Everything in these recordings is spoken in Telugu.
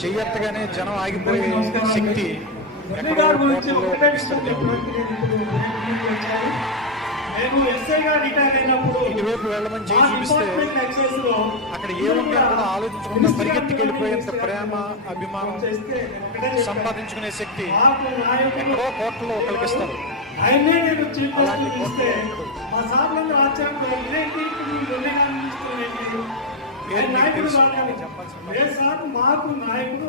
చెయ్యెత్తగానే జనం ఆగిపోయే శక్తి ఇటువైపు వెళ్ళమని చేయి చూపిస్తే అక్కడ ఏముంది కూడా ఆలోచించకుండా పరిగెత్తికి వెళ్ళిపోయేంత ప్రేమ అభిమానం సంపాదించుకునే శక్తి ఎక్కడో కోట్లలో ఒకరికి ఇస్తారు. ఆయనే నేను చీఫ్ గెస్ట్ ఇస్తే మా సార్లు ఆశ్చర్యం నాయకుడు లేదు సార్, మాకు నాయకుడు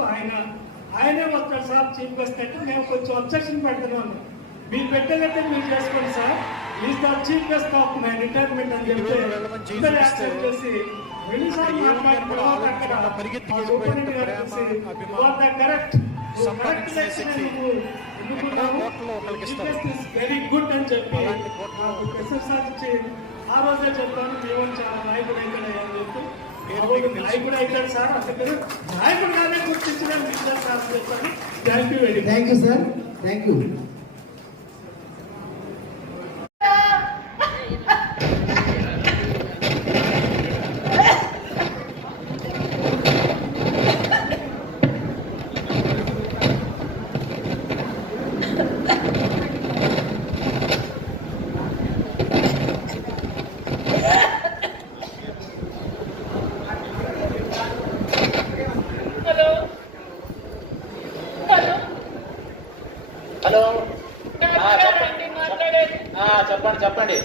ఆయనే వస్తాడు సార్ చీఫ్ గెస్ట్ అంటే మేము కొంచెం అబ్జెక్షన్ పెడుతున్నాను. మీరు పెట్టేదైతే మీరు చేసుకోండి sir, is the chief guest of my retirement అని చెప్తే యాక్సెప్ట్ చేసి వెళ్ళి సార్ మాట్లాడుతున్నాను. వెరీ గుడ్ అని చెప్పి ప్రశంసించి ఆ రోజే చెప్పాను జీవన్ చాలా నాయకుడు అవుతాడు అని చెప్పి. నాయకుడు అవుతాడు సార్, అందుకని నాయకుడుగానే గుర్తించిన సార్ చెప్పాను. Thank you sir, thank you. చెప్పండి.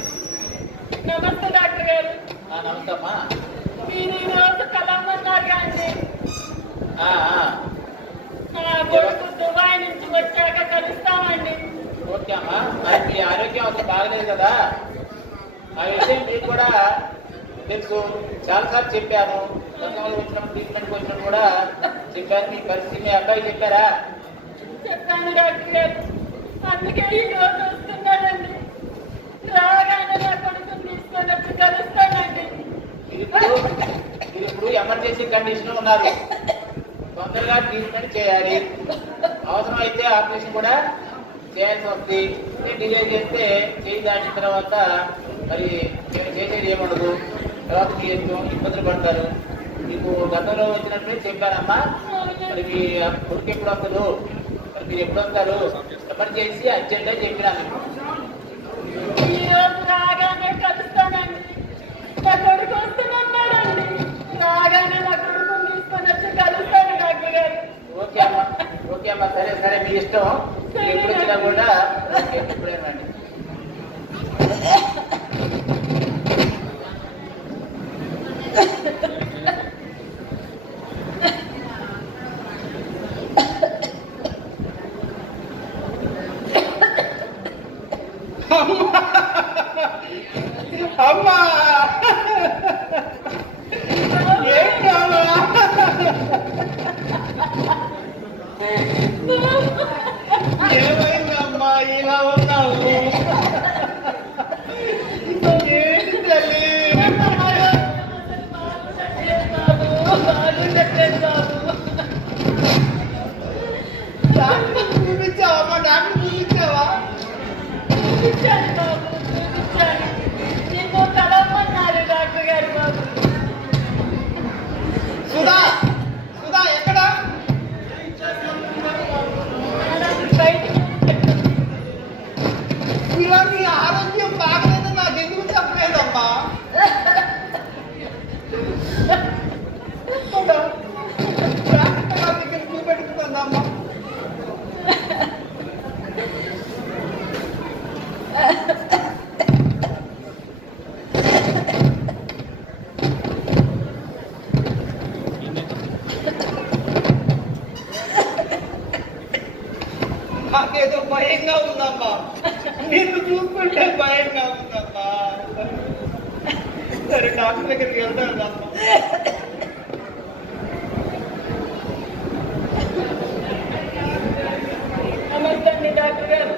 నమస్తే డాక్టర్ గారు. నమస్తే అమ్మా. మీరు ఈరోజు కలవమన్నారు కానీ కొడుకు దుబాయ్ నుంచి వచ్చాక కలుస్తామండి. ఓకే అమ్మా, మరి మీ ఆరోగ్యం అసలు బాగలేదు కదా, ఆ విషయం మీకు కూడా తెలుసు. చాలాసార్లు చెప్పాను, గతంలో వచ్చినప్పుడు ట్రీట్మెంట్కి వచ్చినప్పుడు కూడా చెప్పాను. మీ పరిస్థితి మీ అబ్బాయి చెప్పారా? చెప్పాను డాక్టర్ గారు, అందుకే ఈ రోజు వస్తున్నానండి. రాగానే నా కొడుకుని తీసుకొని వచ్చి కలుస్తానండి. మీరు ఇప్పుడు ఎమర్జెన్సీ కండిషన్ ఉన్నారు, తొందరగా ట్రీట్మెంట్ చేయాలి. అవసరం అయితే ఆపరేషన్ కూడా చేయాల్సి వస్తుంది. డిలే చేస్తే చేయి దాటిన తర్వాత మరి నేను చేసేది ఏమడదు, తర్వాత మీరు ఇబ్బందులు పడతారు. మీకు గతంలో వచ్చినట్లే చెప్పానమ్మా. మరి మీ కొడుకు ఎప్పుడు వస్తారు, మరి మీరు ఎప్పుడు వస్తారు? ఎమర్జెన్సీ అర్జెంట్ అని చెప్పినాను. ఈ రోజు రాగానే కలుస్తానండి. నా కొడుకు వస్తున్నాడండి. రాగానే నా కొడుకుని తీసుకొని వచ్చి కలుస్తాను డాక్టర్ గారు. ఓకే అమ్మా, ఓకే అమ్మా, సరే సరే, మీ ఇష్టం. ఎప్పుడు వచ్చినా కూడా ఎప్పుడేనండి. అమ్మా ఏం కావాలా? ఏమైందమ్మా ఇలా ఉన్నావు? ఏంటి తల్లి? డాక్టర్ చూపించావా? డాక్టర్ చూపించావా? చూపించాను బాబు, చూపించాను. నీకు కలవమన్నారు డాక్టర్ గారు. బాబు సుధా, సుధా ఎక్కడ? ఇలా నీ ఆరోగ్యం బాగలేదు, నాకు ఎందుకు చెప్పలేదమ్మా? దగ్గర చూపెట్టుకుంటుందమ్మా. నాకేదో భయంగా ఉందమ్మా, నిన్ను చూసుకుంటే భయంగా ఉందమ్మా. సరే డాక్టర్ దగ్గరికి వెళ్తానమ్మా. నమస్తే అండి డాక్టర్ గారు.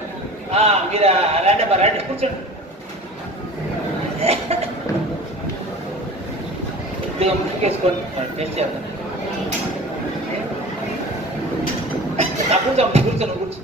మీరు రండి అమ్మా, రండి, కూర్చోండి. కొద్దిగా ముసుకేసుకోండి, టెస్ట్ చేద్దాం. కూర్చోండి, కూర్చోండి, కూర్చో.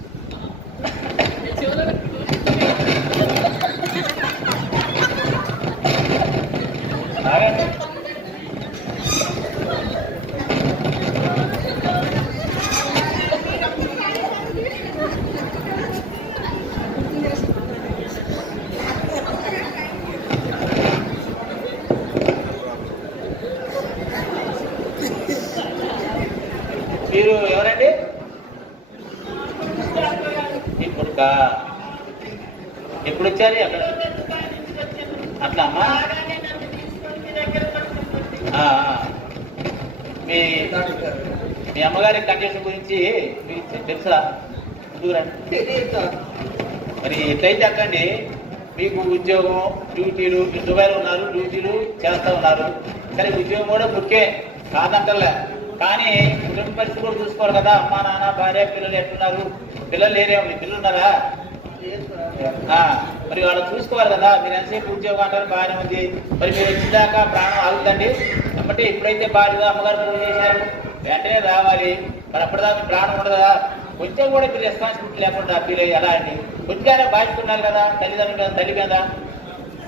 మీరు ఎవరండి? ఇప్పుడు ఎప్పుడు వచ్చారు అక్కడ? అట్లా అమ్మా. మీ మీ అమ్మగారి కండిషన్ గురించి మీకు తెలుసా? మరి ఎట్లయితే అక్కండి, మీకు ఉద్యోగం డ్యూటీలు, మీరు దుబాయ్లో ఉన్నారు, డ్యూటీలు చేస్తూ ఉన్నారు. సరే ఉద్యోగం కూడా ముఖ్యే కాదంటలే, కానీ కుటుంబ పరిస్థితి కూడా చూసుకోవాలి కదా. అమ్మా నాన్న భార్య పిల్లలు ఎట్లున్నారు? పిల్లలు లేరేమో, మీ పిల్లలు ఉన్నారా? మరి వాళ్ళు చూసుకోవాలి కదా. మీరు ఎంతసేపు ఉద్యోగం అంటారు బాగానే ఉంది, మరి మీరు వచ్చిందాకా ప్రాణం ఆగుతుందండి. కాబట్టి ఎప్పుడైతే భార్య అమ్మగారు ఫోన్ చేశారు వెంటనే రావాలి. మరి అప్పటిదాకా ప్రాణం ఉండదా? కొంచెం కూడా మీరు రెస్పాన్సిబిలిటీ లేకుండా ఫీల్ అయ్యి ఎలా అండి? కొద్దిగానే బాధ్యతున్నారు కదా తల్లిదండ్రుల మీద, తల్లి మీద.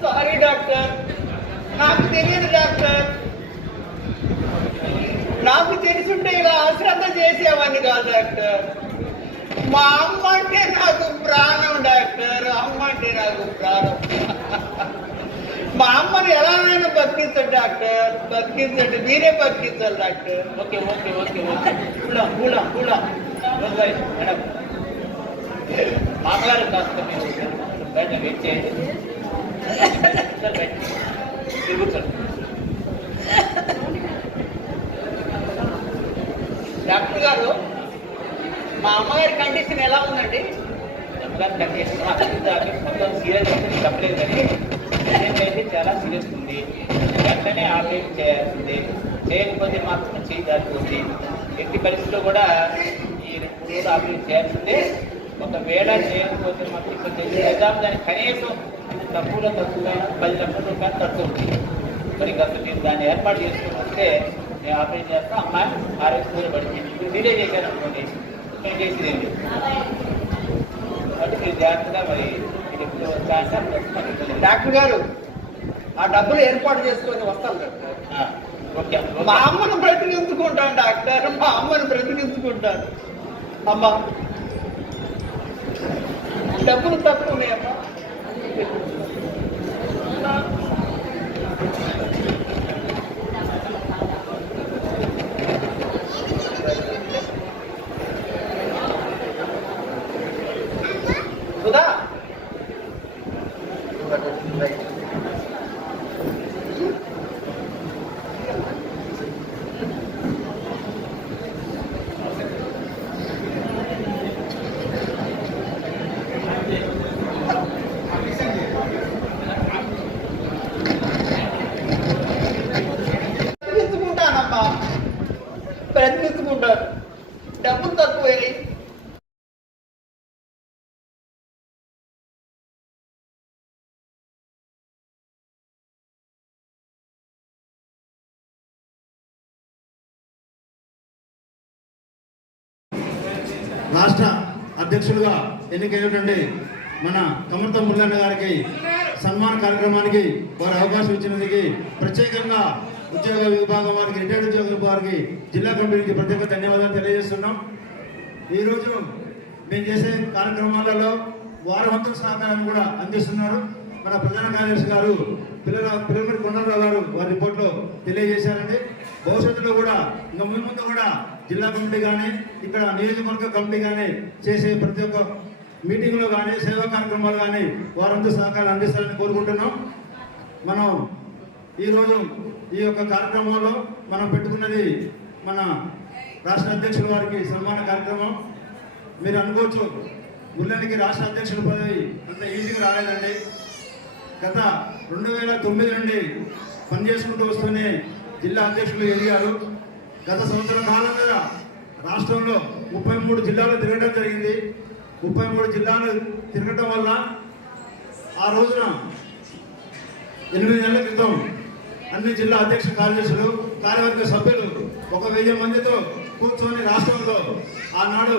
సారీ డాక్టర్, నాకు తెలియదు డాక్టర్. నాకు తెలుసుంటే ఇలా అశ్రద్ధ చేసేవాడిని కాదు డాక్టర్. మా అమ్మ అంటే నాకు ప్రాణం డాక్టర్. అమ్మ అంటే నాకు ప్రాణం. మా అమ్మని ఎలాగైనా బతికించండి డాక్టర్, బతికించండి. మీరే బతికించాలి doctor. Okay okay okay okay కూలం కూలం కూలం. మేడం మామగారు కాస్త మీరు బయట వెయిట్ చేయండి. బయట తిరుగుతారు. డాక్టర్ గారు, మా అమ్మగారి కండిషన్ ఎలా ఉందండి? అమ్మగారి కండిషన్ మొత్తం సీరియస్ అయితే తప్పలేదు, కానీ పేషెంట్ అయితే చాలా సీరియస్ ఉంది. వెంటనే ఆపరేషన్ చేయాల్సింది. చేయకపోతే మాత్రం చేయి దాటిపోతుంది. ఎట్టి పరిస్థితుల్లో కూడా ఈ 2 రోజులు ఆపరేషన్ చేయాల్సిందే. ఒకవేళ చేయకపోతే మాత్రం ఇక్కడ చేద్దాం, దానికి కనీసం తక్కువలో తక్కువగా 10 లక్షల రూపాయలు ఖర్చు ఉంటుంది. మరి గత మీరు దాన్ని ఏర్పాటు చేసుకుని వస్తే నేను ఆపరేషన్ చేస్తాం. అమ్మాయి ఆరోగ్యం పడింది. ఇప్పుడు డిలే చేశాను అనుకోండి, నేను చేసేది కాబట్టి మీరు జాగ్రత్తగా మరి ఇది ఎప్పుడు వచ్చా డాక్టర్ గారు, ఆ డబ్బులు ఏర్పాటు చేసుకొని వస్తాను డాక్టర్. ఓకే. మా అమ్మను బ్రతికించుకుంటాను డాక్టర్, మా అమ్మను బ్రతికించుకుంటాను. అమ్మా, డబ్బులు తక్కువ ఉన్నాయమ్మా. సుధా, ప్రయత్నించుకుంటానమ్మా, ప్రయత్నించుకుంటాను. డబ్బులు తక్కువైనాయి. రాష్ట్ర అధ్యక్షులుగా ఎన్నికైనటువంటి మన కమర్తం మురళన్న గారికి సన్మాన కార్యక్రమానికి వారు అవకాశం ఇచ్చినందుకు ప్రత్యేకంగా ఉద్యోగ విభాగం వారికి, రిటైర్డ్ ఉద్యోగుల వారికి, జిల్లా కమిటీకి ప్రత్యేక ధన్యవాదాలు తెలియజేస్తున్నాం. ఈరోజు మేము చేసే కార్యక్రమాలలో వారి వంతు సహకారాన్ని కూడా అందిస్తున్నారు. మన ప్రధాన కార్యదర్శి గారు పిల్లల కొండలరావు గారు వారి రిపోర్ట్లో తెలియజేశారండి. భవిష్యత్తులో కూడా ఇంకా ముందు కూడా జిల్లా కమిటీ కానీ, ఇక్కడ నియోజకవర్గ కమిటీ కానీ చేసే ప్రతి ఒక్క మీటింగ్లో కానీ, సేవా కార్యక్రమాలు కానీ వారంతా సహకారం అందిస్తారని కోరుకుంటున్నాం. మనం ఈరోజు ఈ యొక్క కార్యక్రమంలో మనం పెట్టుకున్నది మన రాష్ట్ర అధ్యక్షుల వారికి సన్మాన కార్యక్రమం. మీరు అనుకోవచ్చు, మురళికి రాష్ట్ర అధ్యక్షుల పదవి అంత ఈజీగా రాలేదండి. గత 2009 నుండి పనిచేసుకుంటూ వస్తూనే జిల్లా అధ్యక్షులు ఎదిగారు. గత సంవత్సరం కాలంగా రాష్ట్రంలో 33 జిల్లాలు తిరగడం జరిగింది. 33 జిల్లాలు తిరగటం వల్ల ఆ రోజున 8 నెలల క్రితం అన్ని జిల్లా అధ్యక్ష కార్యదర్శులు, కార్యవర్గ సభ్యులు 1000 మందితో కూర్చొని రాష్ట్రంలో ఆనాడు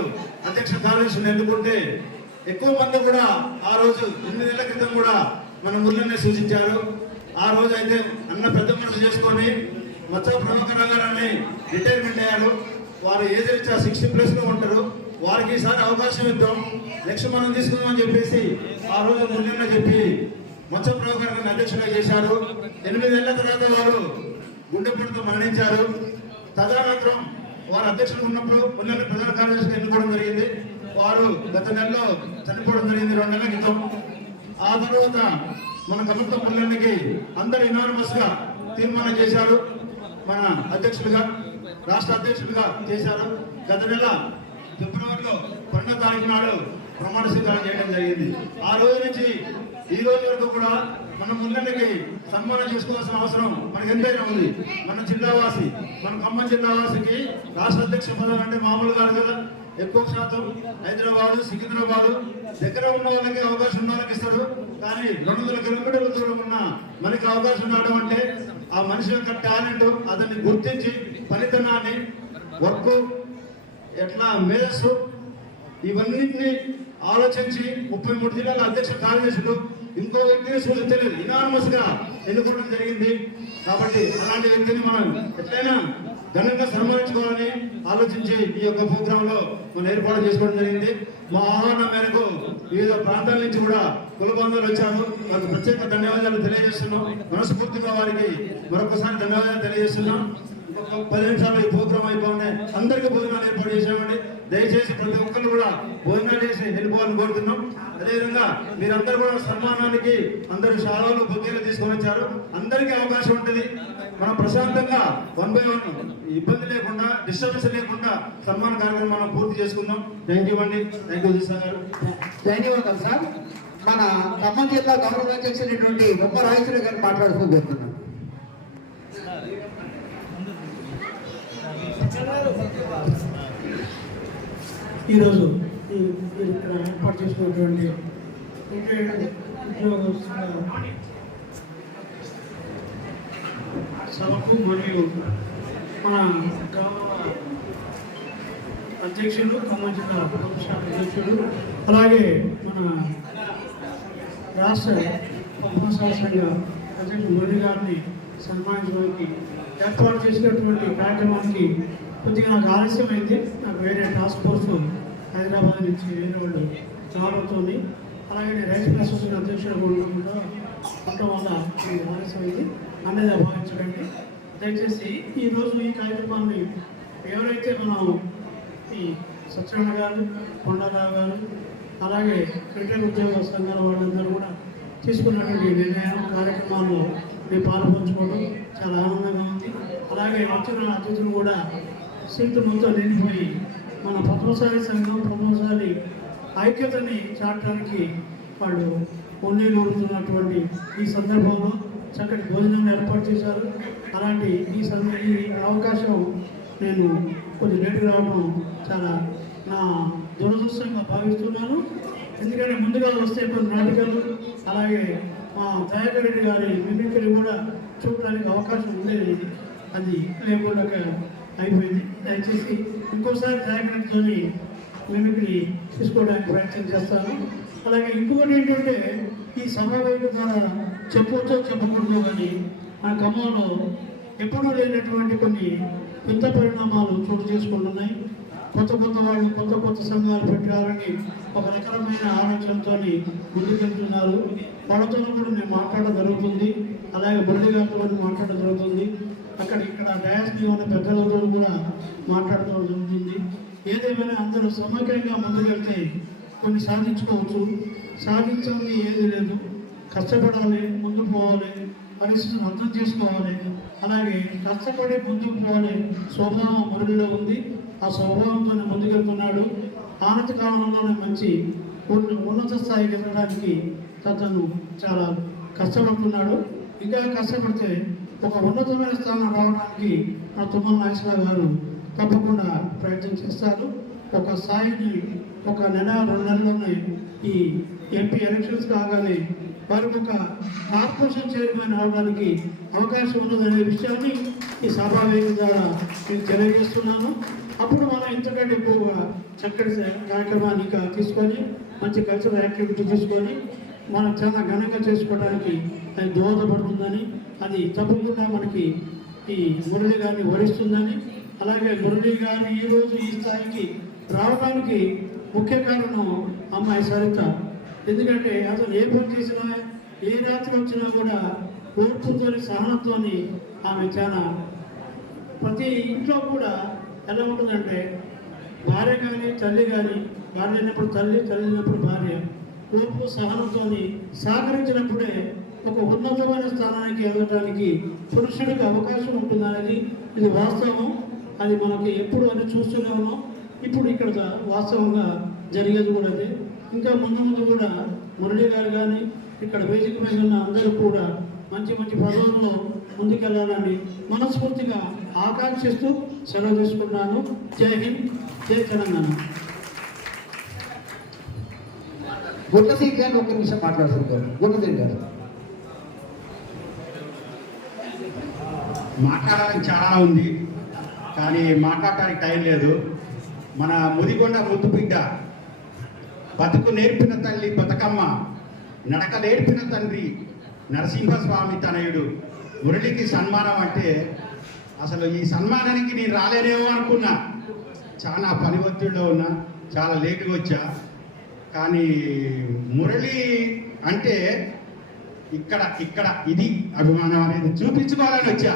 అధ్యక్ష కార్యదర్శులను ఎన్నుకుంటే ఎక్కువ మంది కూడా ఆ రోజు 8 నెలల క్రితం కూడా మన మురళిని సూచించారు. ఆ రోజు అయితే అన్న పెద్ద మనసు చేసుకొని మచ్చ ప్రభాకర్ గారని రిటైర్మెంట్ అయ్యారు. వారు ఏజ్ రీత్యా 60+ ఉంటారు. వారికి ఈసారి అవకాశం ఇద్దాం, నెక్స్ట్ మనం తీసుకుందామని చెప్పేసి ఆ రోజు మురళిని చెప్పి మచ్చ ప్రభాకర్ గారిని అధ్యక్షులుగా చేశారు. 8 నెలల తర్వాత వారు గుండెపోటుతో మరణించారు. తదనంతరం వారు అధ్యక్షులు ఉన్నప్పుడు ముల్లెల్లి ప్రధాన కార్యదర్శిగా ఎన్నుకోవడం జరిగింది. వారు గత నెలలో చనిపోవడం జరిగింది 2 నెలల క్రితం. ఆ తర్వాత మన కమిటీ ముల్లెల్లికి అందరు యునానిమస్ గా తీర్మానం చేశారు. మన అధ్యక్షులుగా రాష్ట్ర అధ్యక్షులుగా చేశారు. గత నెల ఫిబ్రవరిలో 2వ తారీఖు నాడు ప్రమాణ స్వీకారం చేయడం జరిగింది. ఆ రోజు నుంచి ఈ రోజు వరకు కూడా మన ముల్లెల్లికి సన్మానం చేసుకోవాల్సిన అవసరం మనకు ఎంతైనా ఉంది. మన జిల్లావాసి, మన ఖమ్మం జిల్లావాసికి రాష్ట్ర అధ్యక్ష పదవి అంటే మామూలు కాదు కదా. ఎక్కువ శాతం హైదరాబాద్, సికింద్రాబాద్ దగ్గర ఉన్న వాళ్ళకి అవకాశం ఉన్న వాళ్ళకి ఇస్తారు. కానీ 200 కిలోమీటర్ల దూరం ఉన్న మనకి అవకాశం రావడం అంటే ఆ మనిషి యొక్క టాలెంట్, అతన్ని గుర్తించి ఫలితనాన్ని, వర్క్, ఎట్లా మేధస్సు, ఇవన్నింటినీ ఆలోచించి 33 జిల్లాల అధ్యక్ష కార్యదర్శులు ఇంకో వ్యక్తిని తెలియదు యునానిమస్ గా ఎన్నుకోవడం జరిగింది. కాబట్టి అలాంటి వ్యక్తిని మనం ఎట్లయినా ఘనంగా సన్మానించుకోవాలని ఆలోచించి ఈ యొక్క ప్రోగ్రామ్ లో మనం ఏర్పాటు చేసుకోవడం జరిగింది. మా ఆహ్వానం మేరకు వివిధ ప్రాంతాల నుంచి కూడా కుల బంధువులు వచ్చారు. వారికి ప్రత్యేక ధన్యవాదాలు తెలియజేస్తున్నాం. మనస్ఫూర్తిగా వారికి మరొకసారి ధన్యవాదాలు తెలియజేస్తున్నాం. 10 నిమిషాలు ఈ ప్రోగ్రాం అయిపోయి అందరికీ భోజనాలు ఏర్పాటు చేశామండి. దయచేసి ప్రతి ఒక్కరు కూడా భోజనాలు చేసి వెళ్ళిపోవాలని కోరుతున్నాం. అదేవిధంగా మీరందరూ కూడా సన్మానానికి అందరూ శాలలు, బొగ్గీలు తీసుకొని వచ్చారు. అందరికీ అవకాశం ఉంటుంది. మనం ప్రశాంతంగా 1 by 1 ఇబ్బంది లేకుండా, డిస్టర్బెన్స్ లేకుండా సన్మాన కార్యక్రమం మనం పూర్తి చేసుకుందాం. థ్యాంక్ యూ అండి. థ్యాంక్ యూ దిశా గారు. ధన్యవాదాలు సార్. మన ఖమ్మం జిల్లా గౌరవ అధ్యక్షులైనటువంటి బొమ్మ రాజేశ్వరి గారు మాట్లాడుతూ జరుగుతున్నారు. ఈరోజు ఇక్కడ ఏర్పాటు చేసినటువంటి ఉద్యోగస్తుల సభకు మరియు మన గౌరవ అధ్యక్షులు, ఖమ్మం జిల్లా శాఖ అధ్యక్షులు, అలాగే మన రాష్ట్ర పంచాయతీ సంఘ అధ్యక్షుడు మురళి గారిని సన్మానించడానికి ఏర్పాటు చేసినటువంటి కార్యక్రమానికి కొద్దిగా నాకు ఆలస్యమైంది. నాకు వేరే టాస్క్ ఫోర్స్ హైదరాబాద్ నుంచి వేరే వాళ్ళు రావడంతో, అలాగే నేను రైతు అసోసియేషన్ అధ్యక్షుడు కూడా ఉండటం వల్ల ఆలస్యమైంది అనేది భావించకండి. దయచేసి ఈరోజు ఈ కార్యక్రమాన్ని ఎవరైతే మనం ఈ సత్యనారాయణ గారు, కొండారావు గారు, అలాగే రిటైల్ ఉద్యోగ సంఘాల వాళ్ళందరూ కూడా తీసుకున్నటువంటి నిర్ణయం కార్యక్రమాల్లో మేము పాల్పంచుకోవడం చాలా ఆనందంగా ఉంది. అలాగే వచ్చిన అతిథులు కూడా సీట్లు మొత్తం నిండిపోయి మన పద్మశాలి సంఘం, పద్మశాలి ఐక్యతని చాటడానికి వాళ్ళు ఉన్నీలుతున్నటువంటి ఈ సందర్భంలో చక్కటి భోజనం ఏర్పాటు చేశారు. అలాంటి ఈ అవకాశం నేను కొంచెం లేటు రావడం చాలా నా దురదృష్టంగా భావిస్తున్నాను. ఎందుకంటే ముందుగా వస్తే కొన్ని నాటకాలు, అలాగే మా దయాకర్ రెడ్డి గారి మిమిక్రీ కూడా చూడడానికి అవకాశం ఉండేది. అది లేకుండా అయిపోయింది. దయచేసి ఇంకోసారి దయాకర్ రెడ్డితోని మిమిక్రీ తీసుకోవడానికి ప్రయత్నం చేస్తాను. అలాగే ఇంకొకటి ఏంటంటే ఈ సమావేశం ద్వారా చెప్పొచ్చో చెప్పకూడదు కానీ మన ఖమ్మంలో ఎప్పుడూ లేనటువంటి కొన్ని వింత పరిణామాలు చోటు చేసుకుంటున్నాయి. కొత్త వాళ్ళు కొత్త సంఘాలు పెట్టాలని ఒక రకమైన ఆలోచనతో ముందుకెళ్తున్నారు. వాళ్ళతో కూడా నేను మాట్లాడడం జరుగుతుంది. అలాగే మురళి గారితో మాట్లాడడం జరుగుతుంది. ఇక్కడ డయాస్ని ఉన్న పెద్దలతో కూడా మాట్లాడటం జరుగుతుంది. ఏదేమైనా అందరూ సమగ్రంగా ముందుకెళ్తే కొన్ని సాధించుకోవచ్చు. సాధించాలని ఏది లేదు, కష్టపడాలి, ముందుకు పోవాలి, పరిస్థితులను అర్థం చేసుకోవాలి. అలాగే కష్టపడి ముందుకు పోవాలి స్వభావం మురళిలో ఉంది. ఆ స్వభావంతో ముందుకెళ్తున్నాడు. ఆనంద కాలంలోనే మంచి ఉన్నత స్థాయికి వెళ్ళడానికి తను చాలా కష్టపడుతున్నాడు. ఇంకా కష్టపడితే ఒక ఉన్నతమైన స్థానం రావడానికి మన తుమ్మల నాగేశ్వరరావు గారు తప్పకుండా ప్రయత్నం చేస్తారు. ఒక స్థాయిని ఒక నెల 2 నెలల్లోనే ఈ ఎంపీ ఎలక్షన్స్ కాగానే వారికి ఒక కార్పొరేషన్ చైర్మన్ అవడానికి అవకాశం ఉన్నదనే విషయాన్ని ఈ సభావేదిక ద్వారా నేను తెలియజేస్తున్నాను. అప్పుడు మనం ఇంతకంటే ఎక్కువగా చక్కటి కార్యక్రమాన్ని ఇంకా తీసుకొని మంచి కల్చరల్ యాక్టివిటీ తీసుకొని మనం చాలా ఘనంగా చేసుకోవడానికి అది దోహదపడుతుందని, అది తప్పకుండా మనకి ఈ మురళి గారిని వరిస్తుందని, అలాగే మురళి గారిని ఈరోజు ఈ స్థాయికి రావడానికి ముఖ్య కారణం అమ్మాయి సరిత. ఎందుకంటే అసలు ఏ పని చేసినా, ఏ రాత్రి వచ్చినా కూడా ఓర్పుతో, సహనంతో ఆమె చాలా ప్రతి ఇంట్లో కూడా ఎలా ఉంటుందంటే భార్య కానీ తల్లి కానీ, భార్య అయినప్పుడు తల్లి, తల్లి అయినప్పుడు భార్య ఓర్పు సహనంతో సహకరించినప్పుడే ఒక ఉన్నతమైన స్థానానికి ఎదగడానికి పురుషుడికి అవకాశం ఉంటుందనేది ఇది వాస్తవం. అది మనకి ఎప్పుడు అని చూస్తూనే ఉన్నాం. ఇప్పుడు ఇక్కడ వాస్తవంగా జరిగేది కూడా అదే. ఇంకా ముందు ముందు కూడా మురళి గారు కానీ ఇక్కడ వేదిక మీద ఉన్న అందరూ కూడా మంచి మంచి పదవుల్లో ముందుకెళ్ళాలని మనస్ఫూర్తిగా ఆకాంక్షిస్తూ సెలవు తీసుకుంటున్నాను. జై హింద్, జై తెలంగాణ. గుండసింగ్ గారిని ఒక్క నిమిషం మాట్లాడుతుంటారు. గుండసింగ్ గారు మాట్లాడాలని చాలా ఉంది, కానీ మాట్లాడటానికి టైం లేదు. మన ముదిగొండ ముద్దు బిడ్డ, బతుకు నేర్పిన తల్లి బతుకమ్మ, నడక నేర్పిన తండ్రి నరసింహస్వామి తనయుడు మురళికి సన్మానం అంటే అసలు ఈ సన్మానానికి నేను రాలేనేమో అనుకున్నా. చాలా పని ఒత్తిడిలో ఉన్నా, చాలా లేటుగా వచ్చా. కానీ మురళి అంటే ఇక్కడ ఇది అభిమానం అనేది చూపించుకోవాలని వచ్చా,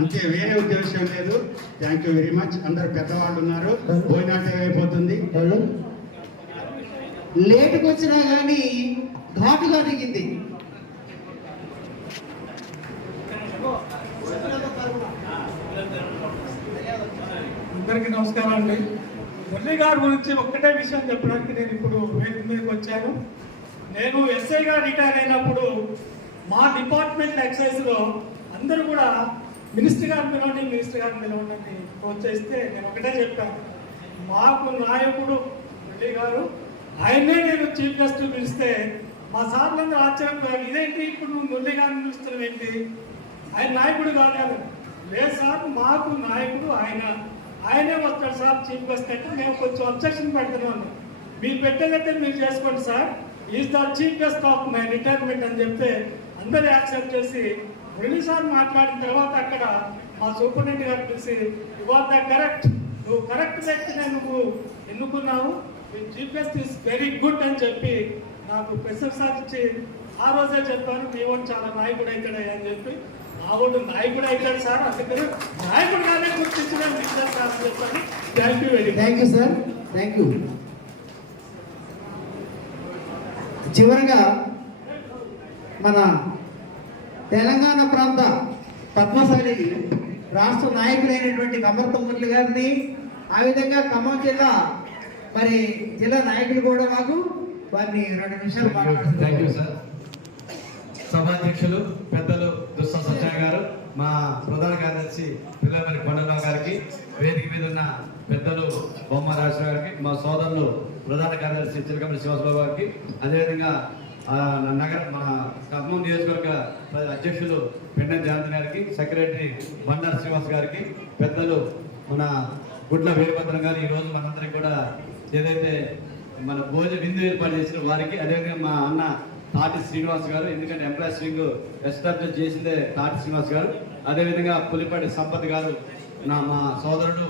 అంతే, వేరే ఉద్దేశం లేదు. Thank you very much. అందరు పెద్దవాళ్ళు ఉన్నారు, భోజనాటం అయిపోతుంది. లేటుకు వచ్చినా కానీ ఘాటుగా దిగింది. అందరికీ నమస్కారం అండి. మురళి గారి గురించి ఒక్కటే విషయం చెప్పడానికి నేను ఇప్పుడు వేదిక మీదకి వచ్చాను. నేను ఎస్ఐగా రిటైర్ అయినప్పుడు మా డిపార్ట్మెంట్ ఎక్సైజ్లో అందరూ కూడా మినిస్టర్ గారిని పిలవండి ప్రోత్సహిస్తే నేను ఒకటే చెప్పాను, మాకు నాయకుడు మురళి గారు, ఆయనే నేను చీఫ్ గెస్ట్ పిలిస్తే మా సార్లందరూ ఆశ్చర్యపోయారు, ఇదేంటి ఇప్పుడు నువ్వు మురళి గారిని పిలుస్తున్నావు ఏంటి, ఆయన నాయకుడు కాదు. లేదు సార్, మాకు నాయకుడు ఆయనే వస్తాడు సార్ చీఫ్ గెస్ట్ అంటే మేము కొంచెం అబ్జెక్షన్ పెడుతున్నాను. మీరు పెట్టేదైతే మీరు చేసుకోండి sir, is the chief guest of my retirement అని చెప్తే అందరూ యాక్సెప్ట్ చేసి మురళి సార్ మాట్లాడిన తర్వాత అక్కడ మా సూపరింటెండెంట్ గారు పిలిచి ఇవాళ కరెక్ట్, నువ్వు కరెక్ట్ వ్యక్తినే నువ్వు ఎన్నుకున్నావు, మీ chief guest is very good అని చెప్పి నాకు ప్రశంసించి ఆ రోజే చెప్పాను, మీ వాడు చాలా నాయకుడు అవుతాడు అని చెప్పి. మా వాడు నాయకుడు అవుతాడు సార్, అందుకని నాయకుడుగానే గుర్తించడం సార్ చెప్పాను. Thank you very much. Thank you sir, thank you. చివరగా మన తెలంగాణ ప్రాంత పద్మశాలి రాష్ట్ర నాయకులైనటువంటి కమర్త మురళి గారిని, ఆ విధంగా ఖమ్మం జిల్లా జిల్లా నాయకులు కూడా మాకు వారిని 2 నిమిషాలు మాట్లాడుతున్నారు. Thank you sir. సభాధ్యక్షులు పెద్దలు దుస్సా సత్య గారు, మా ప్రధాన కార్యదర్శి పిల్లమరి కొండరావు గారికి, వేదిక మీద ఉన్న పెద్దలు బొమ్మ రాజు గారికి, మా సోదరులు ప్రధాన కార్యదర్శి చిలకమల్లి శ్రీనివాసరావు గారికి, అదేవిధంగా మన ఖమ్మం నియోజకవర్గ అధ్యక్షులు పెండెం జాంతి గారికి, సెక్రటరీ బండారు శ్రీనివాస్ గారికి, పెద్దలు మన గుడ్ల వీరభద్రం గారు, ఈరోజు మనందరికీ కూడా ఏదైతే మన భోజన విందు ఏర్పాటు చేసిన వారికి, అదేవిధంగా మా అన్న తాటి శ్రీనివాస్ గారు, ఎందుకంటే ఎంప్లాయీస్ వింగ్ ఎస్టాబ్లిష్ చేసిందే తాటి శ్రీనివాస్ గారు, అదేవిధంగా పులిపాటి సంపత్ గారు, మా సోదరుడు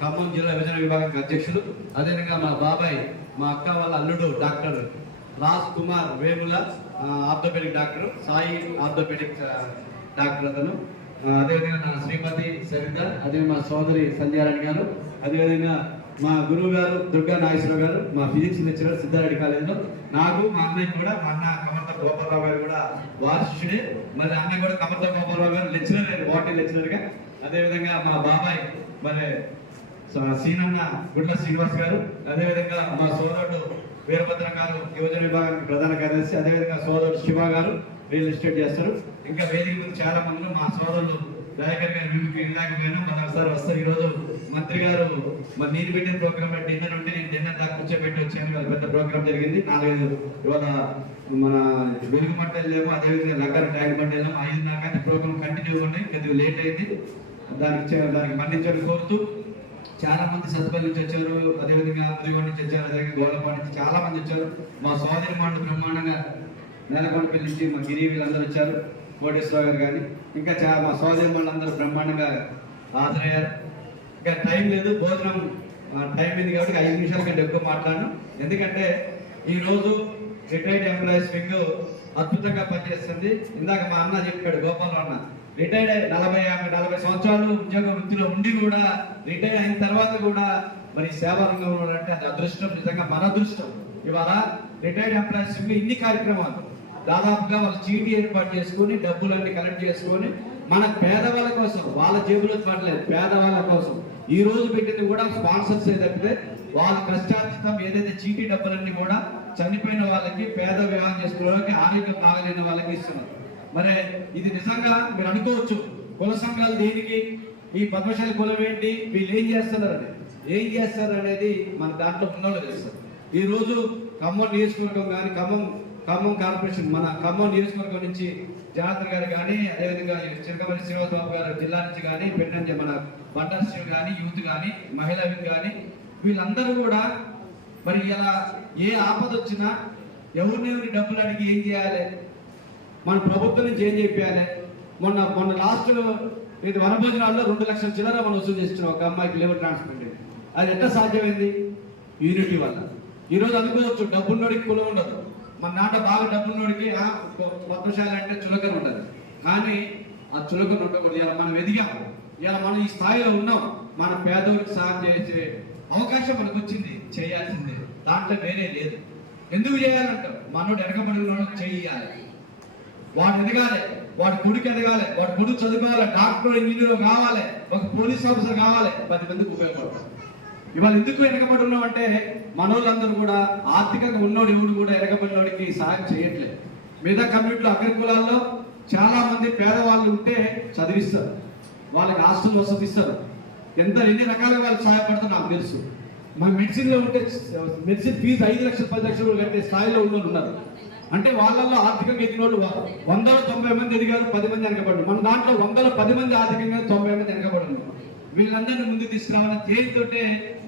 ఖమ్మం జిల్లా విభజన విభాగానికి అధ్యక్షులు, అదేవిధంగా మా బాబాయ్, మా అక్క వాళ్ళ అల్లుడు doctor Raj Kumar Vemula, orthopaedic doctor, Sai orthopaedic doctor అతను, అదేవిధంగా నా శ్రీమతి సరిత, అదే మా సోదరి సంధ్యారాణి గారు, అదేవిధంగా మా గురువు గారు దుర్గా నాగేశ్వరరావు గారు, మా ఫిజిక్స్ లెక్చరర్ సిద్ధారెడ్డి కాలేజీలో, నాకు మా అన్నయ్య కూడా, మా అన్న కమర్త గోపాలరావు గారు కూడా వారి శిష్యుడే, మరి అన్నయ్య కూడా కమర్త గోపాలరావు గారు లెక్చరర్, వాటి లెక్చరర్గా, అదేవిధంగా మా బాబాయ్ మరి సీనన్న గుడ్ల శ్రీనివాస్ గారు, అదేవిధంగా మా సోదరుడు వీరభద్రం గారు యువజన విభాగానికి ప్రధాన కార్యదర్శి, అదేవిధంగా సోదరుడు శివ గారు రియల్ ఎస్టేట్ చేస్తారు. ఇంకా వేదిక ముందు చాలా మంది మా సోదరులు దయాకర్ గారు వెళ్ళకపోయినా మరోసారి వస్తారు. ఈరోజు మంత్రి గారు మరి నీరు పెట్టిన ప్రోగ్రామ్ డిన్నర్ ఉంటే నేను డిన్నర్ దాకా కూర్చోబెట్టి వచ్చాను. వాళ్ళ పెద్ద ప్రోగ్రామ్ జరిగింది. 4-5 ఇవాళ మన వెలుగు మట్ట వెళ్ళాము, అదేవిధంగా లక్కర్ ట్యాంక్ బండి వెళ్ళాము. 5:30 కానీ ప్రోగ్రామ్ కంటిన్యూ ఉన్నాయి, కొద్దిగా లేట్ అయింది. దానికి మన్నించని కోరుతూ చాలా మంది సత్తుపల్లి నుంచి వచ్చారు, అదేవిధంగా ముదిగొండ నుంచి వచ్చారు, అదేవిధంగా గోలపాడు నుంచి చాలా మంది వచ్చారు. మా సోదరి మండలి బ్రహ్మాండంగా నేలకొండపల్లి నుంచి మా గిరి వీళ్ళందరూ వచ్చారు, కోటేశ్వరరావు గారు కానీ ఇంకా మా సోదరి మండలి అందరూ బ్రహ్మాండంగా హాజరయ్యారు. ఇంకా టైం లేదు, భోజనం టైం ఉంది కాబట్టి 5 నిమిషాల కంటే ఎక్కువ మాట్లాడను. ఎందుకంటే ఈరోజు రిటైర్డ్ ఎంప్లాయీస్ వింగ్ అద్భుతంగా పనిచేస్తుంది. ఇందాక మా అన్న చెప్పాడు, గోపాలరావు అన్న రిటైర్డ్ 40 సంవత్సరాలు ఉద్యోగ వృత్తిలో ఉండి కూడా రిటైర్ అయిన తర్వాత కూడా మరి సేవా రంగంలో అంటే అది అదృష్టం, నిజంగా మన అదృష్టం. ఇవాళ రిటైర్డ్ ఎంప్లాయీస్ ఇన్ని కార్యక్రమాలు దాదాపుగా వాళ్ళు చీటీ ఏర్పాటు చేసుకొని డబ్బులన్నీ కలెక్ట్ చేసుకొని మన పేదవాళ్ళ కోసం, వాళ్ళ జేబులో పడలేదు, పేదవాళ్ళ కోసం ఈ రోజు పెట్టింది కూడా స్పాన్సర్స్ తప్పితే వాళ్ళ కష్టార్జితం ఏదైతే చీటీ డబ్బులన్నీ కూడా చనిపోయిన వాళ్ళకి, పేద వివాహం చేసుకునే వాళ్ళకి, ఆరోగ్యం బాగలేని వాళ్ళకి ఇస్తున్నారు. మరి ఇది నిజంగా మీరు అనుకోవచ్చు కుల సంఘాలు దేనికి, ఈ పద్మశాలి కులం ఏంటి, వీళ్ళు ఏం చేస్తారు అనేది మన దాంట్లో ఉన్నోళ్ళు తెలుస్తారు. ఈ రోజు ఖమ్మం నియోజకవర్గం కానీ ఖమ్మం కార్పొరేషన్ మన ఖమ్మం నియోజకవర్గం నుంచి జనార్దన్ గారు కానీ, అదేవిధంగా చిరకమల్లి శ్రీనివాస్ బాబు గారు జిల్లా నుంచి కానీ, పెన్నంజ మన బండారు శ్రీ కానీ, యూత్ కానీ, మహిళా వింగ్ కానీ, వీళ్ళందరూ కూడా మరి ఇలా ఏ ఆపద వచ్చినా ఎవరిని డబ్బులు అడిగి ఏం చేయాలి, మన ప్రభుత్వం నుంచి ఏం చెప్పాలి. మొన్న లాస్ట్ ఇది వనభోజనాల్లో 2 లక్షల చిల్లర మనం వసూలు చేస్తున్నాం ఒక అమ్మాయికి లివర్ ట్రాన్స్ప్లాంట్. అది ఎట్లా సాధ్యమైంది? యూనిటీ వల్ల. ఈరోజు అనుకోవచ్చు డబ్బున్నోడికి కులం ఉండదు, మన నాట బాగా డబ్బున్నోడికి పద్మశాలి అంటే చులకన ఉండదు. కానీ ఆ చులకన ఉండకూడదు. ఇలా మనం ఎదిగాము, ఇలా మనం ఈ స్థాయిలో ఉన్నాం. మన పేదోడికి సాయం చేసే అవకాశం మనకు వచ్చింది, చేయాల్సిందే, దాంట్లో వేరే లేదు. ఎందుకు చేయాలంటాం? మనోడు వెనకబడిన చేయాలి, వాడు ఎదగాలి, వాడి కొడుకు ఎదగాలి, వాడి కొడుకు చదువుకోవాలి, డాక్టర్ ఇంజనీర్ కావాలి, ఒక పోలీస్ ఆఫీసర్ కావాలి, 10 మందికి ఉపయోగపడతాం. ఇవాళ ఎందుకు వెనకబడి ఉన్నామంటే మనోళ్ళందరూ కూడా ఆర్థికంగా ఉన్నోడు ఎవడు కూడా వెనకబడినోడికి సహాయం చేయట్లేదు. మిగతా కమ్యూనిటీలో అగ్ర కులాల్లో చాలా మంది పేదవాళ్ళు ఉంటే చదివిస్తారు, వాళ్ళకి హాస్టల్ వసతి ఇస్తారు, ఎన్ని రకాలుగా వాళ్ళు సహాయపడతారు నాకు తెలుసు. మన మెడిసిన్లో ఉంటే మెడిసిన్ ఫీజు 5 లక్షలు 10 లక్షలు కట్టే స్థాయిలో ఉన్నోళ్ళు ఉన్నారు. అంటే వాళ్ళల్లో ఆర్థికంగా ఎదిగినోళ్ళు 190 మంది ఎదిగారు, 10 మంది వెనకబడి. మన దాంట్లో 110 మంది ఆర్థికంగా 90 మంది వెనకబడి ఉన్నారు. వీళ్ళందరినీ ముందుకు తీసుకురావాలని తేలితోటే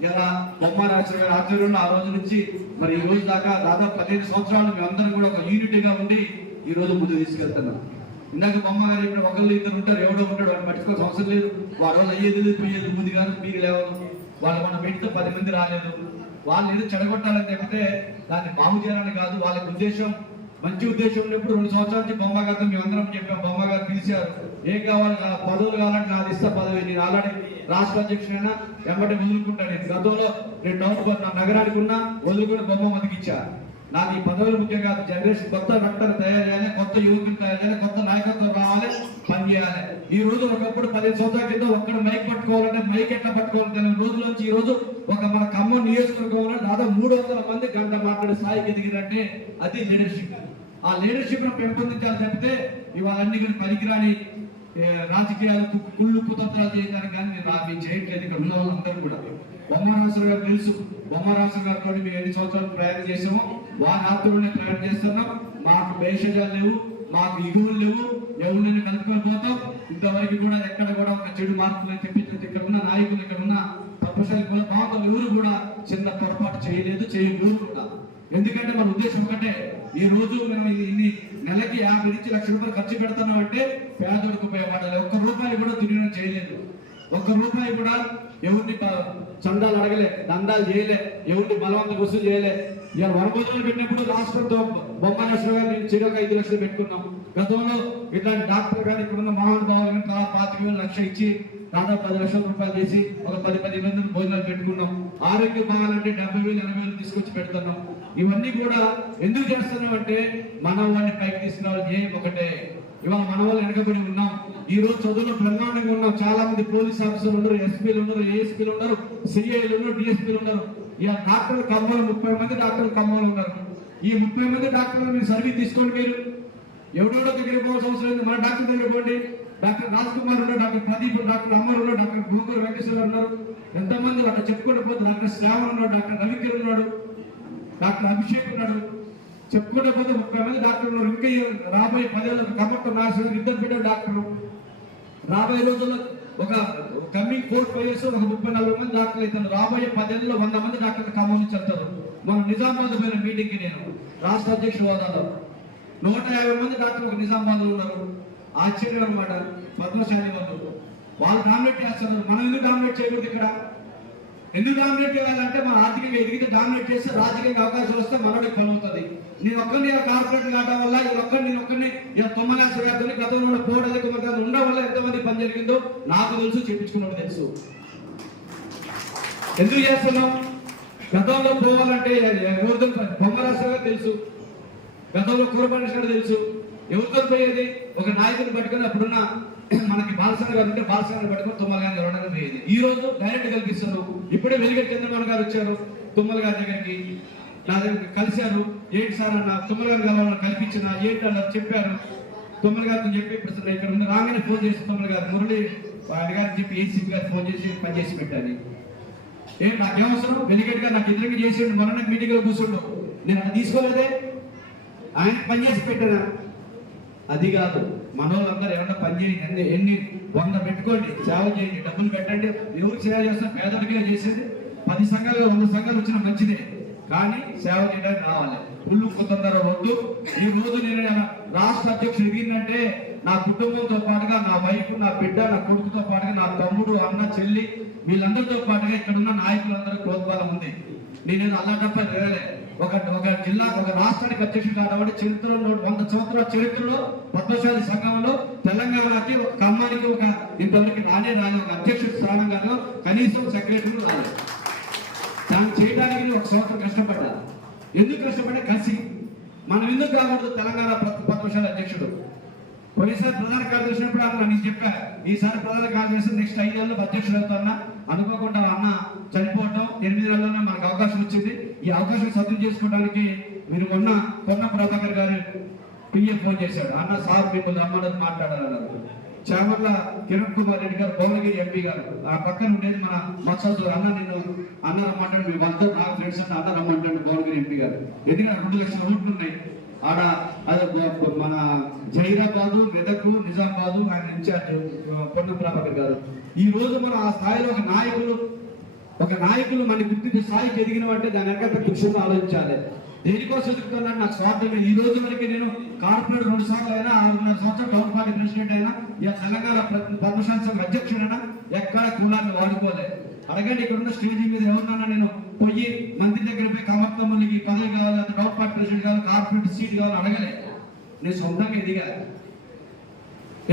ఇలా బొమ్మారాజు గారి ఆధ్వర్యంలో ఆ రోజు నుంచి మరి ఈ రోజు దాకా దాదాపు 15 సంవత్సరాలు మేమందరం కూడా ఒక యూనిటీగా ఉండి ఈ రోజు ముందుకు తీసుకెళ్తున్నాం. ఇందాక బొమ్మ గారు ఇప్పుడు ఒకళ్ళు ఇద్దరు ఉంటారు, ఎవడో ఉంటాడు, వాళ్ళు పట్టుకోవాల్సిన అవసరం లేదు. వాళ్ళ రోజు అయ్యేది పోయేది ముందు కాదు, మీరు లేవదు. వాళ్ళు మన పెడితే 10 మంది రాలేదు. వాళ్ళు ఏదో చెడగొట్టాలని చెప్తే దాన్ని బాగు చేయాలని కాదు. వాళ్ళకి ఉద్దేశం మంచి ఉద్దేశం ఉన్నప్పుడు 2 సంవత్సరాల నుంచి బొమ్మ గారితో మేమందరం చెప్పాం. బొమ్మ గారు పిలిచారు, ఏం కావాలి, పదవులు కావాలంటే నాది ఇస్తా పదవి. నేను ఆల్రెడీ రాష్ట్ర అధ్యక్షుడైనా వెంబడి వదులుకుంటాను. నేను గతంలో నేను టౌన్ నగరానికి ఉన్నా వదులుకుని బొమ్మ బతికిచ్చా. నాకు ఈ పదవులు ముఖ్యం కాదు. జనరేషన్ కొత్త రక్తాన్ని తయారు చేయాలి, కొత్త యువకులు తయారు చేయాలి, కొత్త నాయకత్వం రావాలి, పని చేయాలి. ఈ రోజు ఒకప్పుడు 15 సంవత్సరాల కింద ఒక్కడ మైక్ పట్టుకోవాలంటే మైక్ ఎట్లా పట్టుకోవాలి తెలియని రోజుల నుంచి ఈ రోజు ఒక మన ఖమ్మం నియోజకవర్గంలో దాదాపు 300 మంది గంట మాట్లాడే స్థాయికి ఎదిగిరంటే అది లీడర్షిప్. ఆ లీడర్షిప్ పెంపొందించాలని చెప్తే ఇవాళ అన్ని కూడా పనికిరాని రాజకీయాలు కుళ్ళు కుతంత్రాలు చేయడానికి కానీ మేము చేయట్లేదు. ఇక్కడ ఉన్న వాళ్ళందరూ కూడా బొమ్మరాజు గారు తెలుసు. బొమ్మరాజు గారితో మేము 7 సంవత్సరాలు ప్రయాణం చేసాము, వారి ఆత్మలోనే ప్రయాణం చేస్తున్నాం. మాకు భేషజాలు లేవు, మాకు ఇగువులు లేవు, ఎవరినైనా కలుపుకొని పోతాం. ఇంతవరకు కూడా ఎక్కడ కూడా ఒక చెడు మార్పులు తెప్పించలేదు. ఇక్కడ ఉన్న నాయకులు, ఇక్కడ ఉన్న పద్మశాలి కుల బాంధవులు ఎవరు కూడా చిన్న పొరపాటు చేయలేదు, చేయకూడదు కూడా. ఎందుకంటే మన ఉద్దేశం ఒకటే, ఈ రోజు మనం ఇన్ని నెలకి 50 నుంచి 1 లక్ష రూపాయలు ఖర్చు పెడతాం అంటే పేదోడికి ఉపయోగపడాలి. 1 రూపాయి కూడా దుర్వినియోగం చేయలేదు, 1 రూపాయి కూడా ఎవరిని చందాలు అడగలే, దందాలు చేయలే, ఎవరిని బలవంతం వసూలు చేయలే. ఇలా వనభోజనాలు పెట్టినప్పుడు రాష్ట్రంతో బొమ్మారాజు గారు నేను చెరువుగా 5 లక్షలు పెట్టుకున్నాం. గతంలో ఇట్లాంటి డాక్టర్ గారు ఇక్కడ ఉన్న మహానుభావులు 25,000 లక్ష ఇచ్చి దాదాపు 10 లక్షల రూపాయలు చేసి ఒక 10 మందిని భోజనాలు పెట్టుకున్నాం. ఆరోగ్యం బాగాలంటే 70,000 80,000 తీసుకొచ్చి పెడుతున్నాం. ఇవన్నీ కూడా ఎందుకు చేస్తున్నాం అంటే మనం వాడిని పైకి తీసుకురావాలి. ధ్యేయం ఒకటే. ఇవాళ మన వాళ్ళు వెనకబడి ఉన్నాం. ఈ రోజు చదువులో బ్రహ్మాండంగా ఉన్నాం. చాలా మంది పోలీస్ ఆఫీసర్లు ఉన్నారు, ఎస్పీలు ఉన్నారు, ఏఎస్పీలు ఉన్నారు, సిఐలు ఉన్నారు, డిఎస్పీలు ఉన్నారు. ఇలా డాక్టర్లు ఖమ్మంలో 30 మంది డాక్టర్లు ఖమ్మంలో ఉన్నారు. ఈ 30 మంది డాక్టర్లు మీరు సర్వీస్ తీసుకోండి. మీరు ఎవడెవడో దగ్గరికి పోవాల్సిన అవసరం లేదు. మన డాక్టర్ దగ్గర పోండి. డాక్టర్ రాజ్ కుమార్ ఉన్నారు, డాక్టర్ ప్రదీప్, డాక్టర్ అమర్ ఉన్నారు, డాక్టర్ గోకూర్ వెంకటేశ్వర ఉన్నారు. ఎంతమంది అక్కడ చెప్పుకుంటూ పోతే డాక్టర్ శ్రావణ్ ఉన్నాడు, డాక్టర్ రవికిరణ్ ఉన్నాడు, డాక్టర్ అభిషేక్ ఉన్నాడు. చెప్పుకుంటూ పోతే 30 మంది డాక్టర్లు ఉన్నారు. ఇంకా రాబోయే 10 ఏళ్ళు కమర్తో నాశనం 2 బిడ్డ డాక్టర్లు. రాబోయే రోజుల్లో ఒక కమింగ్ 4-5 years ఒక 30-40 మంది డాక్టర్లు అవుతారు. రాబోయే 10 ఏళ్ళలో 100 మంది డాక్టర్లు ఖమ్మం నుంచి వెళ్తారు. మన నిజామాబాద్ పోయిన మీటింగ్కి నేను రాష్ట్ర అధ్యక్షుడు హోదాలో 150 మంది డాక్టర్లు ఒక నిజామాబాద్లో ఉన్నారు. ఆశ్చర్యం అనమాట. పద్మశాలి వాళ్ళు డామినేట్ చేస్తున్నారు. మనం ఎందుకు డామినేట్ చేయకూడదు? ఇక్కడ ఎందుకు డామినేట్ చేయాలంటే మన ఆర్థికంగా ఎదిగితే డామినేట్ చేస్తే రాజకీయంగా అవకాశాలు వస్తే మనోడికి పని అవుతుంది. నేను ఒక్కరిని కార్పొరేట్ కావడం వల్ల నేను ఒక్కరిని ఇలా 9 లక్షల వ్యాధులు గతంలో పోవడానికి ఉండడం వల్ల ఎంతమంది పని జరిగిందో నాకు తెలుసు, చెప్పించుకున్నట్టు తెలుసు. ఎందుకు చేస్తున్నాం? గతంలో పోవాలంటే ఎవరితో బొమ్మరాశిగా తెలుసు, గతంలో కూరపడినట్టు తెలుసు. ఎవరితో పోయేది? ఒక నాయకుని పట్టుకొని అప్పుడున్న మనకి బాలసాని గారు ఉంటే బాలసాని పట్టుకొని తుమ్మల గారిని ఎవరైనా పోయేది. ఈ రోజు డైరెక్ట్ కల్పిస్తున్నారు. ఇప్పుడే వెలిగట్ చంద్రబాబు గారు వచ్చారు తుమ్మల గారి దగ్గరికి, నా దగ్గర కలిశారు. ఏంటి సార్ అన్న, తుమ్మల గారు కావాలని కల్పించిన ఏంటి అన్నారు, చెప్పారు. తుమ్మల గారితో చెప్పి ఇప్పుడు ఇక్కడ ఉన్న రాగానే ఫోన్ చేసి తుమ్మల గారు మురళి ఆయన గారిని చెప్పి ఏసీపీ గారు ఫోన్ చేసి పనిచేసి పెట్టాలి. ఏం నాకేమవసరం? వెలిగట్ గారు నాకు ఎదురుగా చేసిండు, మొన్న మీటింగ్ లో కూర్చుండు, నేను అది తీసుకోలేదే, ఆయన పనిచేసి పెట్టాను. అది కాదు, మన వాళ్ళందరూ ఏమన్నా పని చేయండి, ఎన్ని 100 పెట్టుకోండి, సేవ చేయండి, డబ్బులు పెట్టండి. ఎవరు సేవ చేస్తాం? పేదరికే చేసేది. 10 సంఘాలు 100 సంఘాలు వచ్చిన మంచిదే, కానీ సేవ చేయడానికి రావాలి. పుల్లు కొందరు వద్దు. ఈ రోజు నేను రాష్ట్ర అధ్యక్షుడు ఎదిగిందంటే నా కుటుంబంతో పాటుగా నా వైఫ్, నా బిడ్డ, నా కొడుకుతో పాటుగా నా తమ్ముడు, అన్న, చెల్లి వీళ్ళందరితో పాటుగా ఇక్కడ ఉన్న నాయకులందరూ ప్రోత్సాహం ఉంది. నేనేదో అల్లా తప్ప తిరగలే. ఒక జిల్లా, ఒక రాష్ట్రానికి అధ్యక్షుడు కాబట్టి చరిత్రలో 100 సంవత్సరాల చరిత్రలో పద్మశాలి సంఘంలో తెలంగాణకి ఒక ఖమ్మానికి ఒక ఇంతవరకు రానే ఒక అధ్యక్షుడు స్థానం కాదు, కనీసం సెక్రటరీ రాలేదు. దాన్ని చేయడానికి 1 సంవత్సరం కష్టపడ్డా. ఎందుకు కష్టపడ్డా? కలిసి మనం ఎందుకు కాకూడదు తెలంగాణ పద్మశాలి అధ్యక్షుడు? పోయినసారి ప్రధాన కార్యదర్శి అప్పుడు అన్న నేను చెప్పా, ఈసారి ప్రధాన కార్యదర్శి నెక్స్ట్ 5 ఏళ్ళు అధ్యక్షుడు అవుతున్నా. అనుకోకుండా అన్న చనిపోవటం 8 నెలల్లోనే మనకు అవకాశం వచ్చింది. ఈ అవకాశం సద్దు చేసుకోవడానికి మీరు కొన్న ప్రభాకర్ గారు పిఏ ఫోన్ చేశాడు, అన్న సార్ మిమ్మల్ని రమ్మన్నది మాట్లాడాలన్నారు. చామర్ల కిరణ్ కుమార్ రెడ్డి గారు, భువనగిరి ఎంపీ గారు, ఆ పక్కన ఉండేది మన మత్స్సు అన్న, నిన్ను అన్న రమ్మంటాడు, మీ వాళ్ళతో నాకు ఫ్రెండ్స్ అంటే అన్న రమ్మంటాడు భువనగిరి ఎంపీ గారు. ఎందుకంటే 2 లక్షల రూట్లు ఉన్నాయి ఆడ. అదే మన జైరాబాదు, మెదక్, నిజామాబాదు ఆయన ఇన్ఛార్జ్ పొన్న ప్రభాకర్ గారు. ఈ రోజు మన ఆ స్థాయిలో ఒక నాయకులు మన గుర్తించే స్థాయికి ఎదిగిన అంటే దాని వెనక కృషితో ఆలోచించాలి. దేనికోసం ఎదుగుతున్నాను? నాకు స్వార్థం. ఈ రోజు వరకు నేను కార్పొరేట్ 2 సార్లు అయినా, 6.5 సంవత్సరాలు టౌన్ పార్టీ ప్రెసిడెంట్ అయినా, తెలంగాణ పద్మశాలి సంఘ అధ్యక్షుడైనా ఎక్కడ కులాన్ని వాడుకోలే. అడగండి, ఇక్కడ ఉన్న స్టేజీ మీద ఎవరినన్నా నేను పోయి మంత్రి దగ్గర పోయి కమర్తమ్మలకి పదవి కావాలి, అది టౌన్ పార్టీ ప్రెసిడెంట్ కావాలి, కార్పొరేట్ సీట్ కావాలి అడగలే. నేను సొంతంగా ఎదిగా.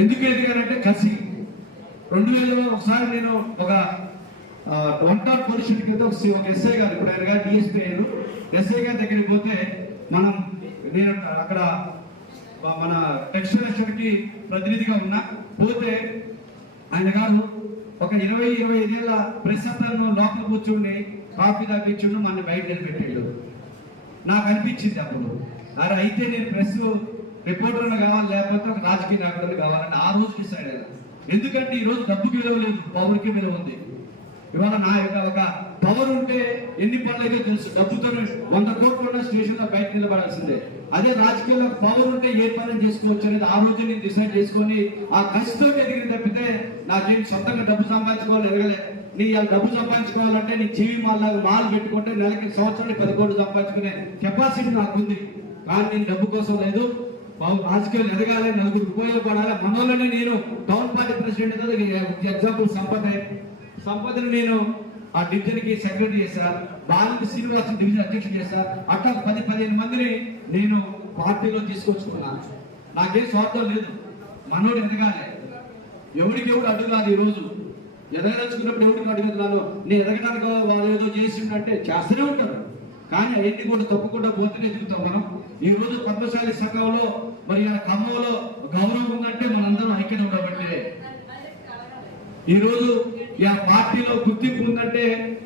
ఎందుకు ఎదిగానంటే కలిసి 2000లో ఒకసారి నేను ఒక 1 టౌన్ పోలీస్ స్టేషన్ కింద ఒక ఎస్ఐ గారు, ఇప్పుడు ఆయన గారు డిఎస్పీ అయ్యారు, ఎస్ఐ గారి దగ్గరికి పోతే నేను అక్కడ మన టెక్స్టైల్ కి ప్రతినిధిగా ఉన్నా. పోతే ఆయన గారు ఒక 20-25 ఏళ్ళ ప్రెస్ అతను లోపల కూర్చుని కాఫీ తాపించుండు, మన బయట నిలబెట్టాడు. నాకు అనిపించింది అప్పుడు, అరే అయితే నేను ప్రెస్ రిపోర్టర్లు కావాలి, లేకపోతే ఒక రాజకీయ నాయకుడు కావాలని ఆ రోజు డిసైడ్ అయ్యాను. ఎందుకంటే ఈ రోజు డబ్బుకి విలువ లేదు, పవర్కి విలువ ఉంది. ఇవాళ నా ఒక పవర్ ఉంటే ఎన్ని పనులు అయితే తెలుసు, డబ్బుతో 100 కోట్లు ఉన్న స్టేషన్ లో బయట నిలబడాల్సిందే. అదే రాజకీయంలో పవర్ ఉంటే ఏ పని చేసుకోవచ్చు అనేది ఆ రోజు నేను డిసైడ్ చేసుకొని ఆ కసితో ఎదిగిన తప్పితే నాకేం సొంతంగా డబ్బు సంపాదించుకోవాలి ఎదగలే. నీ డబ్బు సంపాదించుకోవాలంటే నీ జీవి మాల్ పెట్టుకుంటే నెలకి సంవత్సరానికి 10 కోట్లు సంపాదించుకునే కెపాసిటీ నాకుంది. కానీ నేను డబ్బు కోసం లేదు, రాజకీయాలు ఎదగాలి, నలుగురు ఉపయోగపడాలి. మనలోనే నేను టౌన్ పార్టీ ప్రెసిడెంట్ ఎగ్జాంపుల్ సంపదను నేను ఆ డివిజన్ కి సెక్రటరీ చేశా, బాలిక శ్రీనివాసం డివిజన్ అధ్యక్షుడు చేశా. అట్లా 10-15 మందిని నేను పార్టీలో తీసుకొచ్చుకున్నాను. నాకేం స్వార్థం లేదు, మనోడు ఎదగాలి, ఎవరికి అడ్డు కాదు. ఈ రోజు ఎదగదలుచుకున్నప్పుడు ఎవరికి అడుగుతున్నాను, నేను ఎదగడానికి వాళ్ళు ఏదో చేసిందంటే చేస్తూనే ఉంటారు, కానీ అవన్నీ కూడా తప్పకుండా పోతేనే ఎదుగుతాం మనం. ఈ రోజు పద్మశాలి సంఘంలో మరి ఖమ్మంలో గౌరవం ఉందంటే మనందరం ఐక్యత ఉండబట్టే. ఈ రోజు పార్టీలో గుర్తింపు ఉందంటే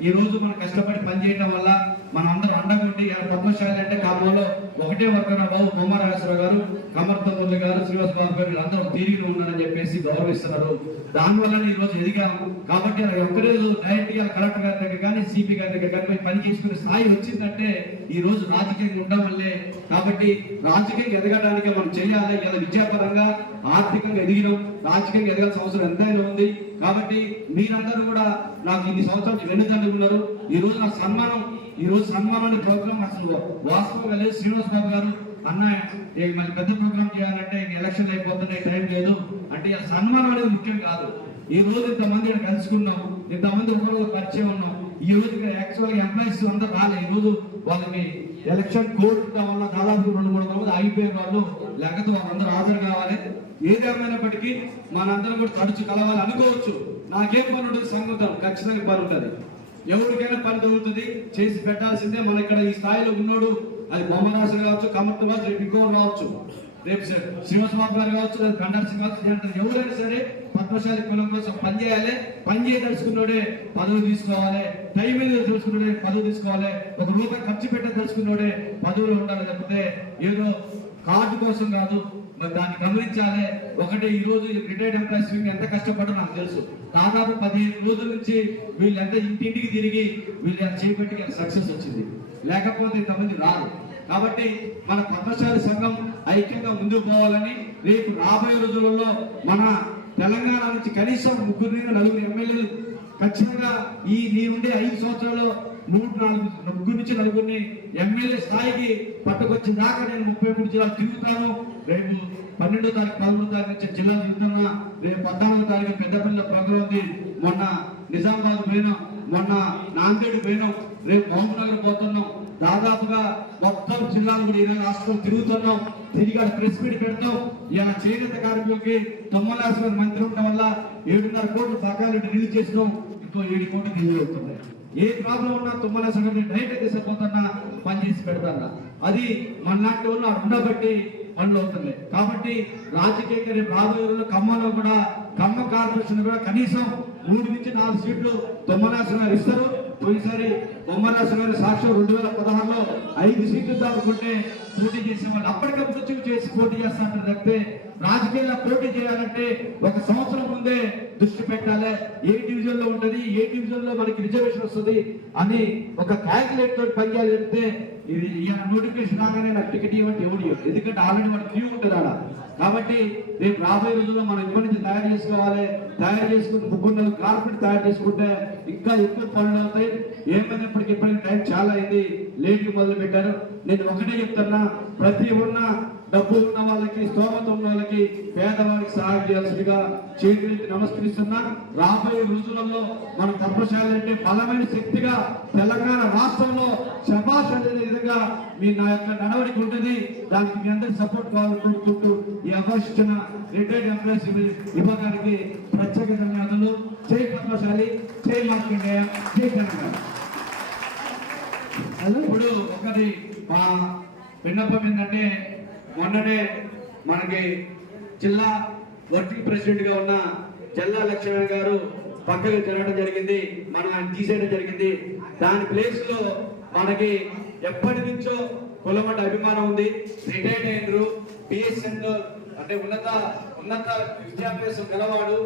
ఈ రోజు మనం కష్టపడి పనిచేయడం వల్ల మనం అందరం అండగుండి పద్మశాలి అంటే ఖమ్మంలో ఒకటే వర్గన బాబు బొమ్మరాజేశ్వరరావు గారు, కమర్తమురళి గారు, శ్రీనివాస్ బాబు గారు అందరూ తీరిగి ఉన్నారని చెప్పేసి గౌరవిస్తున్నారు. దానివల్ల ఈ రోజు ఎదిగాము. కాబట్టి ఒక్కడే డైరెక్ట్ గా కలెక్టర్ గారి దగ్గర కానీ సిపి గారి దగ్గర కానీ పని చేసుకునే స్థాయి వచ్చిందంటే ఈ రోజు రాజకీయంగా ఉండడం వల్లే. కాబట్టి రాజకీయంగా ఎదగడానికి మనం చేయాలి. ఇలా విద్యాపరంగా ఆర్థికంగా ఎదిగినాం, రాజకీయంగా ఎదగాల్సిన అవసరం ఎంతైనా ఉంది. కాబట్టి మీరందరూ కూడా నాకు ఇన్ని సంవత్సరాలు వెన్నుదండ్రులు ఉన్నారు. ఈ రోజు నాకు సన్మానం ప్రోగ్రామ్ అసలు వాస్తవంగా లేదు. శ్రీనివాస్ బాబు గారు అన్న మరి పెద్ద ప్రోగ్రామ్ చేయాలంటే ఎలక్షన్ అయిపోతున్నాయి, టైం లేదు అంటే సన్మానం అనేది ముఖ్యం కాదు. ఈ రోజు ఇంతమంది ఇక్కడ కలుసుకున్నాం, ఇంతమంది ఒకరోజు పరిచయం ఉన్నాం. ఈ రోజు యాక్చువల్గా ఎంప్లాయీస్ అందరూ రాలే. ఈ రోజు వాళ్ళకి ఎలక్షన్ కోడ్ వల్ల దాదాపు 2-3 మంది ఆగిపోయిన వాళ్ళు, లేకపోతే వాళ్ళందరూ హాజరు కావాలి. ఏదేమైనప్పటికీ మనందరం కూడా తడుచు కలవాలి అనుకోవచ్చు. నాకేం పని ఉంటుంది, సంగతం ఖచ్చితంగా పని ఉంటుంది. ఎవరికైనా పని దొరుకుతుంది, చేసి పెట్టాల్సిందే. మన ఇక్కడ ఈ స్థాయిలో ఉన్నోడు అది బొమ్మరాశులు కావచ్చు, కమర్తు కావచ్చు, రేపు ఇంకోరు కావచ్చు, రేపు శ్రీనివాసబాబు గారు కావచ్చు, రేపు గండార్ సింగ్ కావచ్చు, ఎవరైనా సరే పద్మశాలి కులం కోసం పని చేయాలి. పని చేయదలుచుకున్నోడే పదవి తీసుకోవాలి, టైం మీద తెలుసుకున్నోడే పదవి తీసుకోవాలి, ఒక రూపాయి ఖర్చు పెట్టే తెలుసుకున్నోడే పదవులు ఉండాలి. లేకపోతే ఏదో కార్డు కోసం కాదు. మరి దాన్ని గమనించాలి. ఒకటి ఈ రోజు రిటైర్డ్ ఎంప్లాయీస్ ఎంత కష్టపడో నాకు తెలుసు. దాదాపు 15 రోజుల నుంచి వీళ్ళు ఎంత ఇంటింటికి తిరిగి వీళ్ళు చేపట్టి సక్సెస్ వచ్చింది. లేకపోతే ఇంతమంది రాదు. కాబట్టి మన పద్మశాలి సంఘం ఐక్యంగా ముందుకు పోవాలని, రేపు రాబోయే రోజులలో మన తెలంగాణ నుంచి కనీసం 3-4 ఎమ్మెల్యేలు ఖచ్చితంగా నీ ఉండే 5 సంవత్సరాల్లో 3-4 నుంచి 4 ఎమ్మెల్యే స్థాయికి పట్టుకొచ్చిన దాకా నేను 33 జిల్లాలు తిరుగుతాను. రేపు 12వ తారీఖు 13వ తారీఖు నుంచి జిల్లా తిరుగుతున్నా. రేపు 14వ తారీఖు పెద్దపల్లి ప్రోగ్రాం ఉంది. మొన్న నిజామాబాద్ పోయినాం, మొన్న నాందేడ్ పోయినాం, రేపు మహబూబ్నగర్ పోతున్నాం. దాదాపుగా మొత్తం జిల్లాలు కూడా 20 రాష్ట్రాలు తిరుగుతున్నాం. తిరిగి ప్రెస్ మీట్ పెడతాం. ఇలా చేనేత కార్మికులకి 9,00,000 మంత్రి ఉండడం వల్ల 7.5 కోట్లు బకాయిలు రిలీజ్ చేసినాం. ఇంకో 7 కోట్లు రిలీజ్ అవుతున్నాయి. ఏ ప్రాబ్లం ఉన్నా 9,00,000 డైరెక్ట్ తీసుకుపోతున్నా, పని చేసి పెడతాన్నా. అది మన లాంటి వాళ్ళు ఉండబట్టి పనులు అవుతున్నాయి. కాబట్టి రాజకీయంగా రేపు రాబోయే రోజుల్లో ఖమ్మంలో కూడా ఖమ్మం కార్పొరేషన్ కూడా కనీసం 3-4 సీట్లు 9,00,000 ఇస్తారు. పోయినసారి బొమ్మరాశు గారి సాక్ష్యం 2016లో 5 సీట్లు దాటుకుంటే పోటీ చేసేవాళ్ళు. అప్పటికప్పుడు చేసి పోటీ చేస్తారంటే తప్పితే రాజకీయాల్లో పోటీ చేయాలంటే 1 సంవత్సరం ముందే దృష్టి పెట్టాలి. ఏ డివిజన్ లో ఉంటది, ఏ డివిజన్ లో మనకి రిజర్వేషన్ వస్తుంది అని ఒక క్యాల్కులేట్ తోటి పనిచేయాలి. చెప్తే ఇది నోటిఫికేషన్ రాగానే నాకు టికెట్ ఇవ్వండి ఎవరు, ఎందుకంటే ఆల్రెడీ మనకి క్యూ ఉంటుంది ఆడ. కాబట్టి రేపు రాబోయే రోజుల్లో మనం ఇప్పటి నుంచి తయారు చేసుకోవాలి. తయారు చేసుకుని 3-4 కార్పెట్ తయారు చేసుకుంటే ఇంకా ఎక్కువ పనులు అవుతాయి. ఏమైనప్పటికీ ఇప్పటికి టైం చాలా అయింది, లేట్ మొదలు పెట్టారు. నేను ఒకటే చెప్తున్నా, ప్రతి ఉన్న డబ్బు ఉన్న వాళ్ళకి, స్తోమత ఉన్న వాళ్ళకి, పేదవారికి సహాయం చేయాల్సిందిగా చేతులెత్తి నమస్కరిస్తున్నా. రాబోయే రోజులలో మన పద్మశాలి అంటే బలమైన శక్తిగా తెలంగాణ రాష్ట్రంలో శభాష్ అనే విధంగా మీ నా యొక్క నడవడికి ఉంటుంది. దానికి మీ అందరి సపోర్ట్ కావాలనుకుంటూ ఈ అవకాశం ఇచ్చిన రిటైర్డ్ ఎంప్లాయీస్ విభాగానికి ప్రత్యేక ధన్యవాదాలు. జై పద్మశాలి, జై మార్కండేయ, జై తెలంగాణ. ఇప్పుడు ఒకటి మా విన్నపం ఏంటంటే, మొన్ననే మనకి జిల్లా వర్కింగ్ ప్రెసిడెంట్ గా ఉన్న జల్లా లక్ష్మణ్ గారు పక్కకు జరగడం జరిగింది. మనం ఆయన తీసేయడం జరిగింది. దాని ప్లేస్ లో మనకి ఎప్పటి నుంచో కులమట అభిమానం ఉంది. రిటైర్డ్ అయినరు, బిఎస్ఎన్ అంటే ఉన్నత విద్యాభ్యాసం గలవాడు.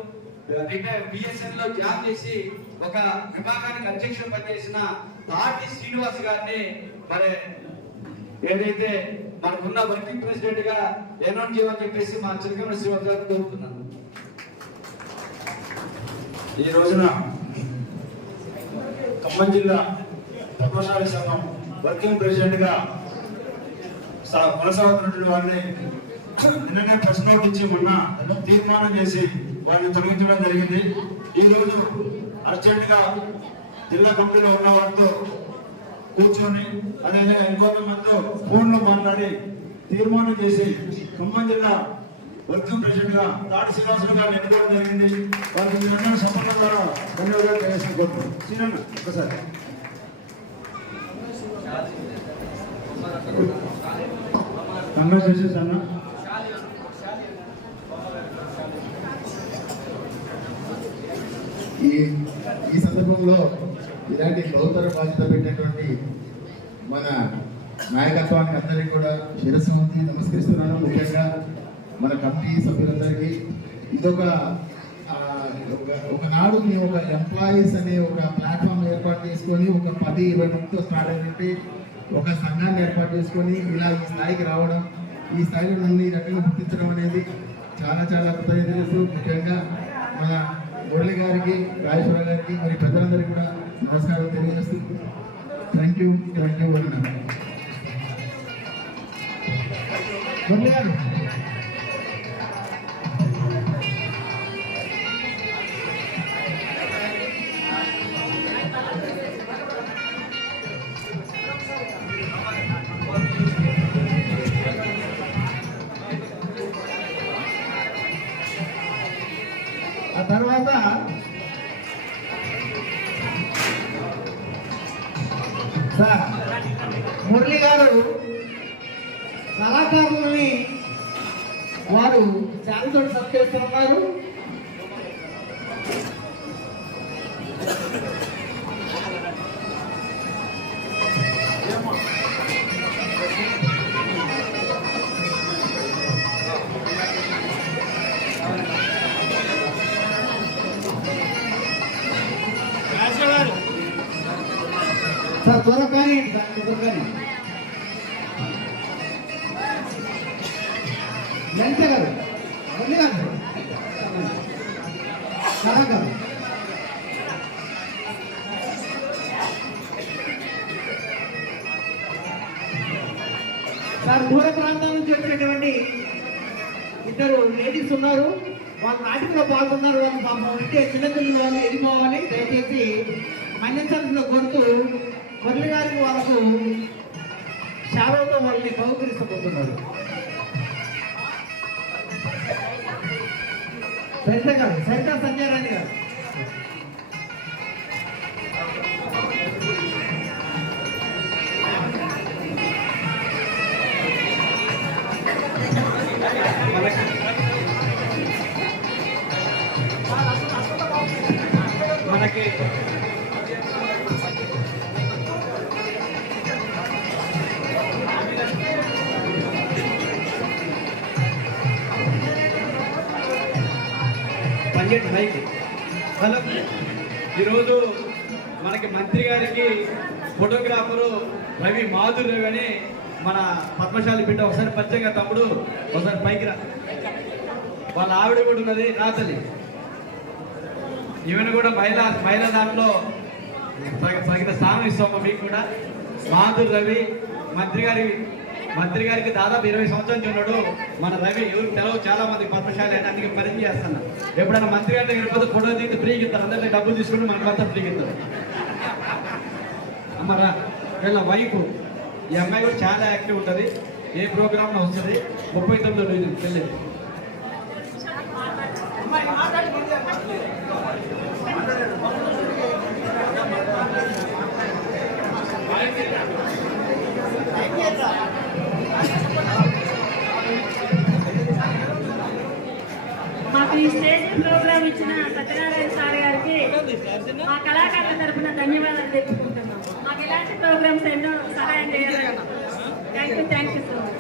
బిఎస్ఎన్ లో జాబ్ చేసి ఒక విభాగానికి అధ్యక్షుడు పనిచేసిన తాటి శ్రీనివాస్ గారిని మరి ఏదైతే మనకున్న వర్కింగ్ ప్రెసిడెంట్ గా అనౌన్స్ చేయమని చెప్పేసి మా చిలకమ్మ శ్రీనివాస్ గారు కోరుతున్నాను. ఈ రోజున ఖమ్మం జిల్లా పద్మశాలి సంఘం వర్కింగ్ ప్రెసిడెంట్ గా కొనసాగుతున్నటువంటి వారిని నిన్ననే ప్రెస్ నోట్ ఇచ్చి మొన్న తీర్మానం చేసి వారిని తొలగించడం జరిగింది. ఈ రోజు అర్జెంట్ గా జిల్లా కమిటీలో ఉన్న వారితో కూర్చొని అదేవిధంగా ఇంకొంతమందితో ఫోన్లో మాట్లాడి తీర్మానం చేసి ఖమ్మం జిల్లా వర్కింగ్ ప్రెసిడెంట్ గా తాటి శ్రీనివాసులు గారిని ఎన్నుకోవడం జరిగింది. వారికి మీరందరూ సంపన్న ద్వారా ధన్యవాదాలు తెలియజేసుకుంటున్నాం. శ్రీనన్న ఒకసారి కంగ్రాచులేషన్స్ అన్న. ఈ సందర్భంలో ఇలాంటి బహుతర బాధ్యత పెట్టినటువంటి మన నాయకత్వానికి అందరికీ కూడా శిరస్సు వంచి నమస్కరిస్తున్నాను. ముఖ్యంగా మన కమిటీ సభ్యులందరికీ ఇదొక ఒకనాడు మేము ఒక ఎంప్లాయీస్ అనే ఒక ప్లాట్ఫామ్ ఏర్పాటు చేసుకొని ఒక 10-20 మందితో స్టార్ట్ అయినట్టు ఒక సంఘాన్ని ఏర్పాటు చేసుకొని ఇలా ఈ స్థాయికి రావడం, ఈ స్థాయిలో నన్ను ఈ రకంగా గుర్తించడం అనేది చాలా చాలా కృతజ్ఞతలు. ముఖ్యంగా మన మురళి గారికి, రాజేశ్వర గారికి, మరి పెద్దలందరికీ కూడా నమస్కారం తెలియజేస్తూ థ్యాంక్ యూ వదన. మురళి గారు ఆ తర్వాత సార్ మురళి గారు కళాకారులని వారు శాంతితో సత్కరిస్తున్నారు. సార్ త్వరగా ఎంత గారు మురళి గారు కళాకారు సార్ దూర ప్రాంతాల నుంచి వచ్చినటువంటి ఇద్దరు లేడీస్ ఉన్నారు. వాళ్ళ నాటికలో పాల్గొన్నారు. వాళ్ళు పాపం ఇంటే చిన్నపిల్లలు వాళ్ళు వెళ్ళిపోవాలి. దయచేసి మన్యంలో కొడుతూ మురళి గారికి వాళ్ళకు శాలువతో వాళ్ళని బహుకరిస్తబోతున్నారు. సరిత గారు, సరిత సంజయ్ రాణి గారు. మనకి హలో, ఈరోజు మనకి మంత్రి గారికి ఫోటోగ్రాఫరు రవి మాధురి రవి అని మన పద్మశాలి బిడ్డ. ఒకసారి పరిచయంగా తమ్ముడు ఒకసారి పైకి రా. వాళ్ళ ఆవిడ కూడా ఉన్నది రాతలి. ఈవెన్ కూడా మహిళ దాంట్లో తగిన స్థానం ఇస్తాము మీకు కూడా. మాధురి రవి మంత్రి గారికి దాదాపు 20 సంవత్సరాల నుంచి ఉన్నాడు. మన రవి ఎవరికి తెలవు, చాలా మంది పద్మశాలి అని అందుకే పరిచయం చేస్తున్నా. ఎప్పుడైనా మంత్రి గారి దగ్గర పోతే ఫోటో తీసి ఫ్రీకి ఇస్తారు. అందరినీ డబ్బులు తీసుకుంటే మనకు అంతా ఫ్రీకి ఇస్తారు. అమ్మరా వీళ్ళ వైఫ్, ఈ అమ్మాయి కూడా చాలా యాక్టివ్ ఉంటుంది. ఏ ప్రోగ్రామ్లో వస్తుంది. 39 తెలియదు. మాకు ఈ స్టేజ్ ప్రోగ్రామ్ ఇచ్చిన సత్యనారాయణ సార్ గారికి మా కళాకారుల తరఫున ధన్యవాదాలు తెలుపుకుంటున్నాం. మాకు ఇలాంటి ప్రోగ్రామ్స్ ఎన్నో సహాయం చేయాలి. Thank you so much.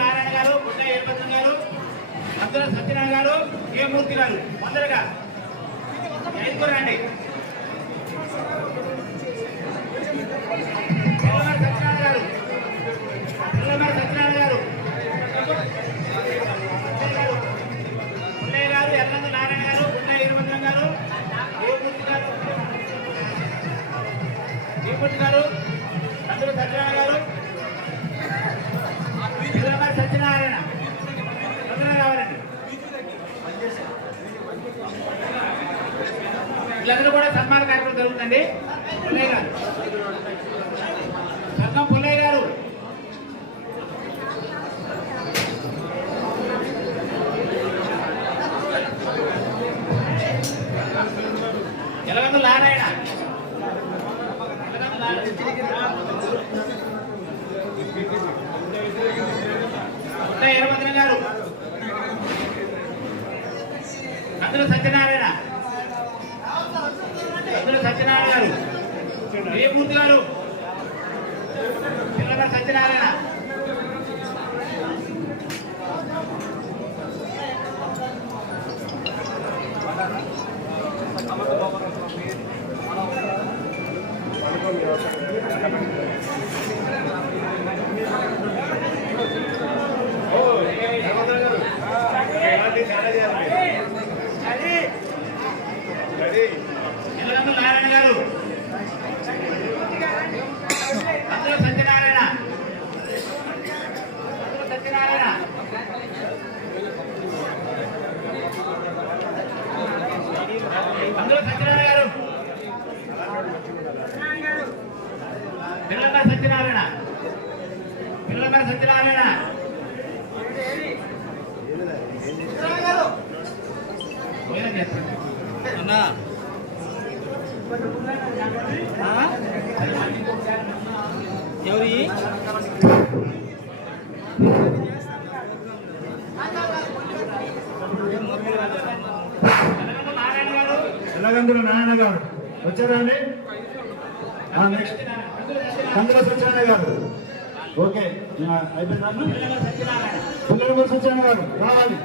Narayana గారు, గుడ్డ ఏర్పత్రం గారు, అందరూ సత్యనారాయణ గారు, ఏ మూర్తి గారు, తొందరగా రండి. సత్యనారాయణ గారు, సత్యనారాయణ గారు, పుల్లయ్య గారు, ఎల్లందు నారాయణ గారు, గుడ్డ ఏర్పత్రం గారు, ఏ మూర్తి గారు, అందరూ సత్యనారాయణ గారు, సత్యనారాయణ రావాలండి. వీళ్ళందరూ కూడా సన్మాన కార్యక్రమం జరుగుతుంది. పుల్లయ్య గారు, సంగం పుల్లయ్య గారు, ఎలగందు నారాయణ, వీరభద్రం గారు, అందులో సత్యనారాయణ, అందులో సత్యనారాయణ గారు, రేపూర్తి గారు, పిల్లల సత్యనారాయణ, ఎల్లగందు నారాయణ గారు, అందులో సత్యనారాయణ, అందులో సత్యనారాయణ, అందులో సత్యనారాయణ గారు, పిల్లల సత్యనారాయణ, పిల్లల సత్యనారాయణ, అన్నా ఎవరి ఎల్లగందుల నారాయణ గారు వచ్చారా అండి? నెక్స్ట్ కందుల సత్యనారాయణ గారు. ఓకే అయిపోయిందా? పుల్లల సత్యనారాయణ గారు రావాలి.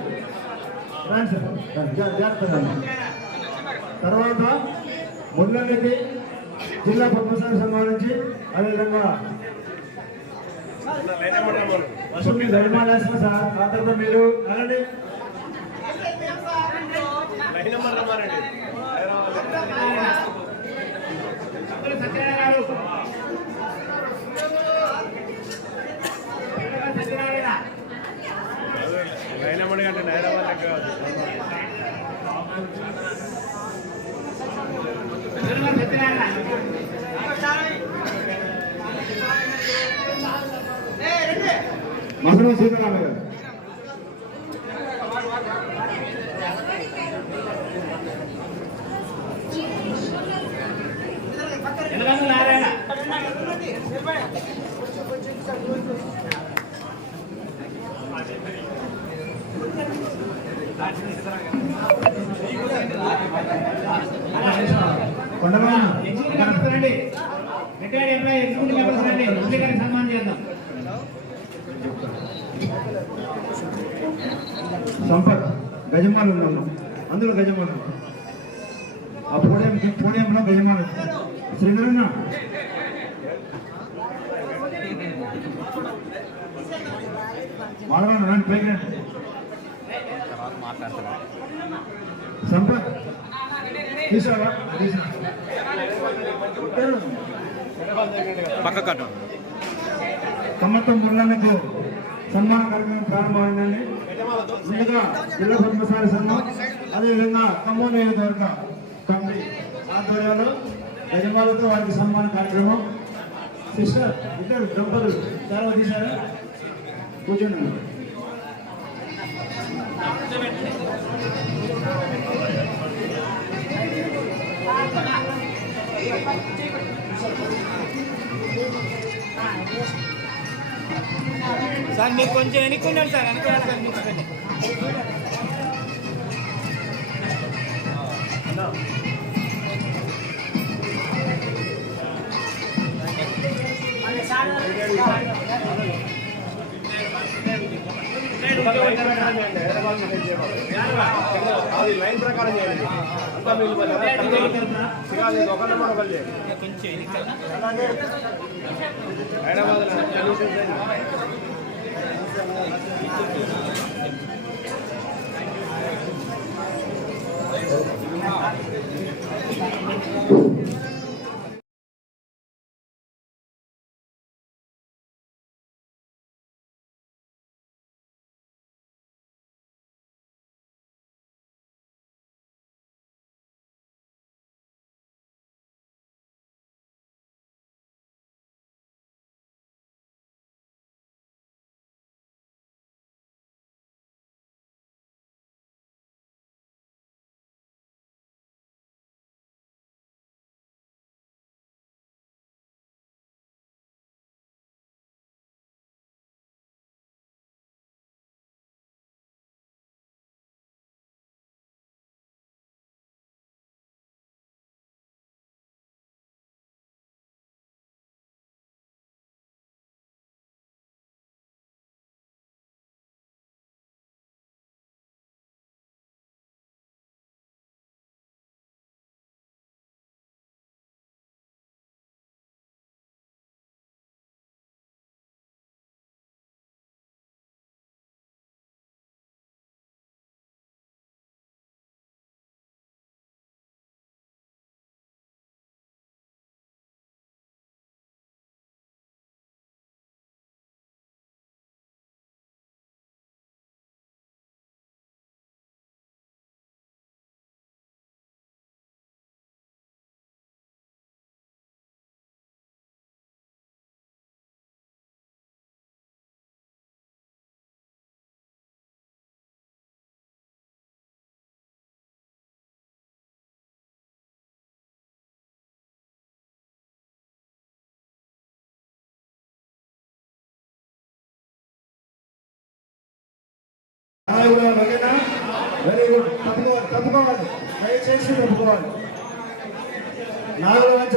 రండి సార్, జాగ్రత్తగా. తర్వాత ముళ్ళకి జిల్లా పద్మశాలి సంఘం నుంచి, అదేవిధంగా వసూలు ధర్మాలేసిన సార్. ఆ తర్వాత మీరు అలాంటి సత్యనారాయణ గారు, సత్యనారాయణ, మసన సీతారామ గారు. ఎల్లగందు నారాయణ, రండి, రిటైర్డ్ ఎంప్లాయీ ఎగ్జిక్యూటివ్ మెంబర్స్ రండి, మురళి గారికి సన్మానం చేద్దాం. సంపత్ గజమాలు ఉన్నాము, అందులో గజమాలు ఆ పోడియంలో గజమాలు. శ్రీధరన్న మాడవాడు రండి, పైకి రండి. సంపత్ తీసావా? కమ్మత్తం ముళ్ళకు సన్మాన కార్యక్రమం ప్రారంభమైందండి. ముందుగా జిల్లా పద్మశాలి సంఘం, అదేవిధంగా ఖమ్మం నియోజకవర్గ కమిటీ ఆధ్వర్యంలో యజమానులతో వారికి సన్మాన కార్యక్రమం. సిస్టర్ ఇద్దరు దంపతులు చాలా తీశారు, కూర్చోండి. సార్ మీరు కొంచెం ఎన్నుకున్నారు సార్, అది లైన్ ప్రకారం చేయండి. అంతా మీరు కొంచెం హైదరాబాద్ ఓకేనా? Very good. తప్పుకోవాలి, దయచేసి తప్పుకోవాలి. 4వ అంచ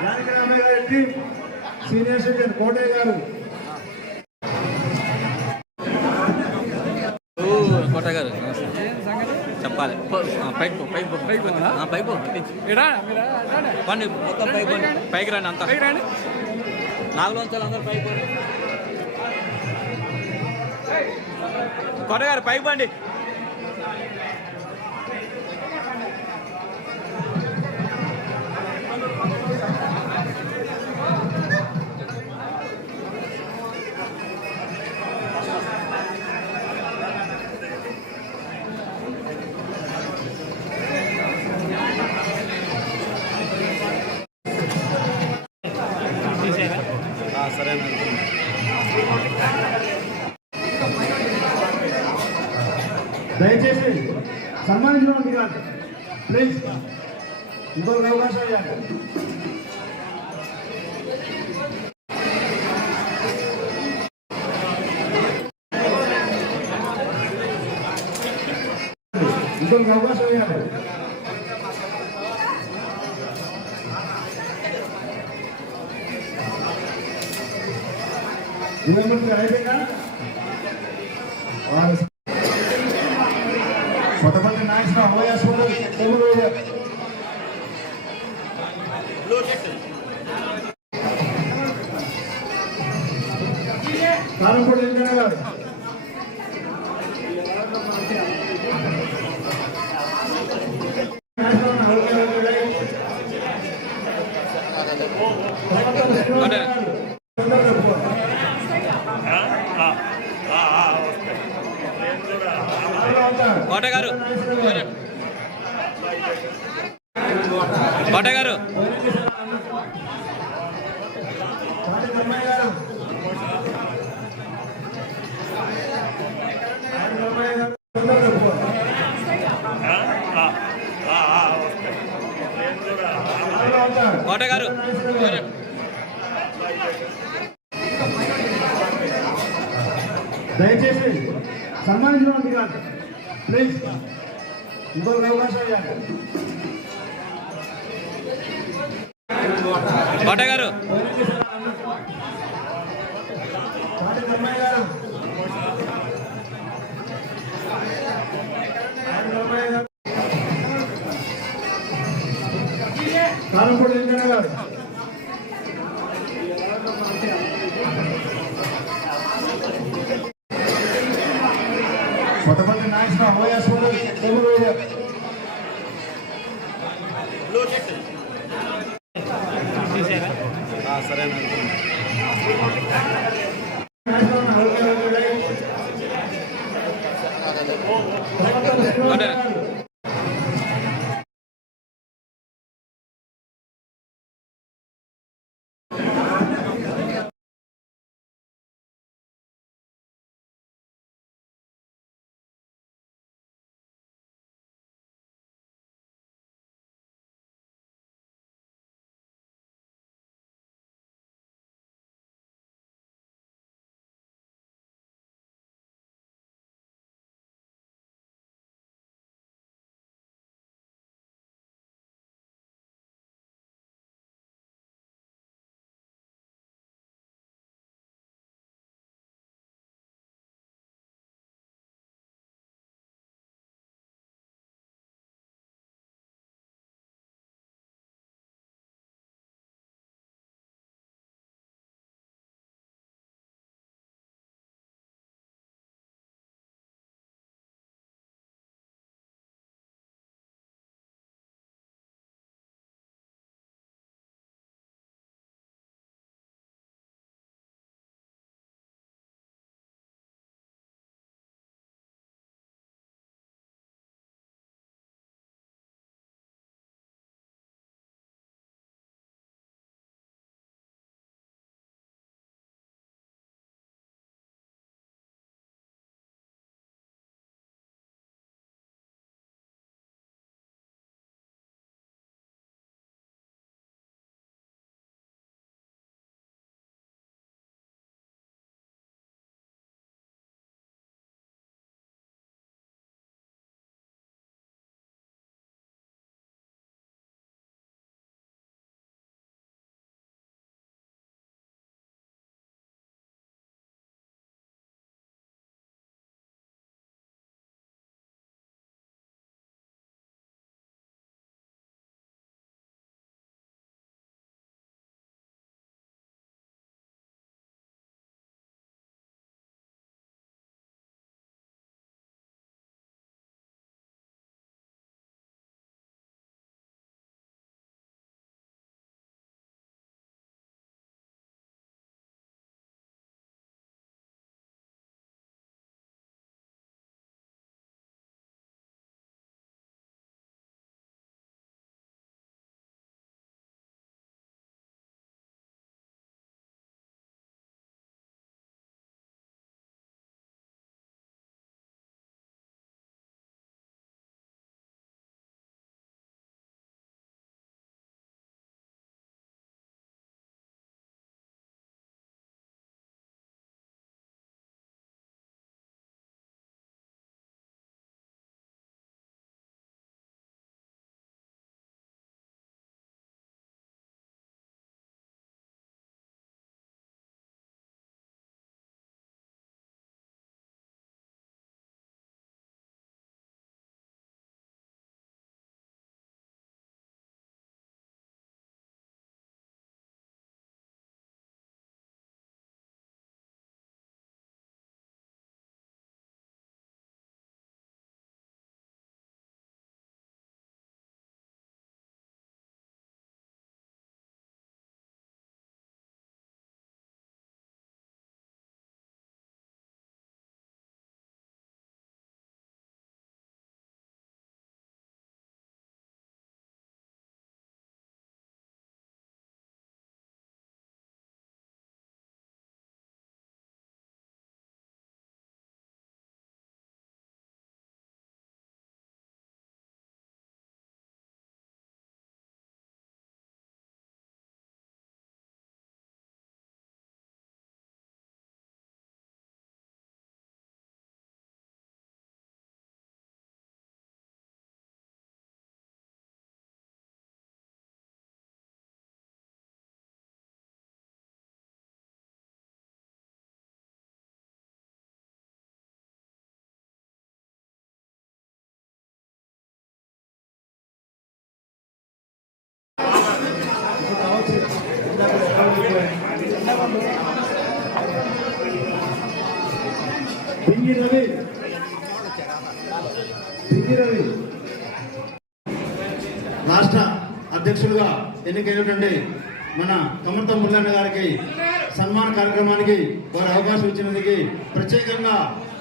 జానకిరామయ్య గారి టీం, సీనియర్ సిటిజన్ కోటయ్య గారు. కోట గారు చెప్పాలి పైపు పండి మొత్తం పైకి రండి అంతా 4 అంచాలు అందరూ పైకి కోట గారు పైకి పండి. సరేనా దయచేసి సన్మానించిన వాళ్ళకి కాదు, ప్లీజ్ ఇంకొక అవకాశం ఇవ్వండి. ఇంకొక అవకాశం ఇవ్వండి. అయిపోయిందా? కొంతమంది నాయకులు అమోయాస్వామి కారంపూడి వెంకయ్య గారు, కోట గారు కోట గారు కోట గారు దయచేసి సన్మానించిన వాళ్ళకి కాదు, ప్లీజ్ ఇంకొక అవకాశం ఇవ్వండి. కోట గారు కారంపూడి వెంకయ్య గారు, కొంతమంది నాయకులు అమోయాస్వామి సరేనా కోట పింగి రవి రాష్ట్ర అధ్యక్షులుగా ఎన్నికైనటువంటి మన కమర్త మురళన్న గారికి సన్మాన కార్యక్రమానికి వారి అవకాశం ఇచ్చినందుకు ప్రత్యేకంగా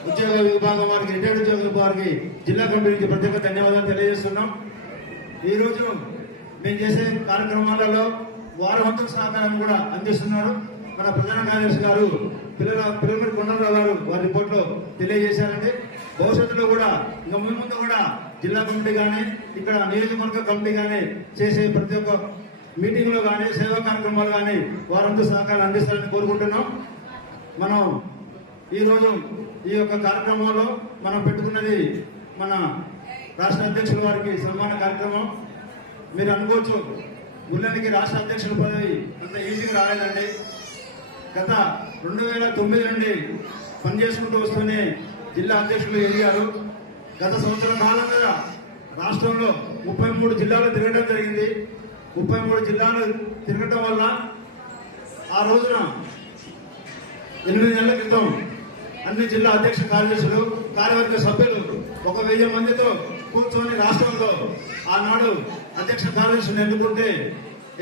ఉద్యోగ విభాగం వారికి, రిటైర్డ్ ఉద్యోగుల వారికి జిల్లా కమిటీ నుంచి ప్రత్యేక ధన్యవాదాలు తెలియజేస్తున్నాం. ఈరోజు మేము చేసే కార్యక్రమాలలో వారి వంతు సహకారం కూడా అందిస్తున్నారు. మన ప్రధాన కార్యదర్శి గారు పిల్లల కొండలరావు గారు వారి రిపోర్ట్లో తెలియజేశారండి. భవిష్యత్తులో కూడా ఇంకా ముందు కూడా జిల్లా కమిటీ కానీ ఇక్కడ నియోజకవర్గ కమిటీ కానీ చేసే ప్రతి ఒక్క మీటింగ్లో కానీ సేవా కార్యక్రమాలు కానీ వారంతా సహకారం అందిస్తారని కోరుకుంటున్నాం. మనం ఈరోజు ఈ యొక్క కార్యక్రమంలో మనం పెట్టుకున్నది మన రాష్ట్ర అధ్యక్షుల వారికి సన్మాన కార్యక్రమం. మీరు అనుకోవచ్చు మురళికి రాష్ట్ర అధ్యక్షుల పదవి అంత ఈజీగా రాలేదండి. గత 2009 నుండి పనిచేసుకుంటూ వస్తూనే జిల్లా అధ్యక్షులు ఎదిగారు. గత సంవత్సర కాలంగా రాష్ట్రంలో 33 జిల్లాలు తిరగడం జరిగింది. 33 జిల్లాలు తిరగటం వల్ల ఆ రోజున 8 నెలల క్రితం అన్ని జిల్లా అధ్యక్ష కార్యదర్శులు, కార్యవర్గ సభ్యులు 1000 మందితో కూర్చొని రాష్ట్రంలో ఆనాడు అధ్యక్ష కార్యదర్శులు ఎన్నుకుంటే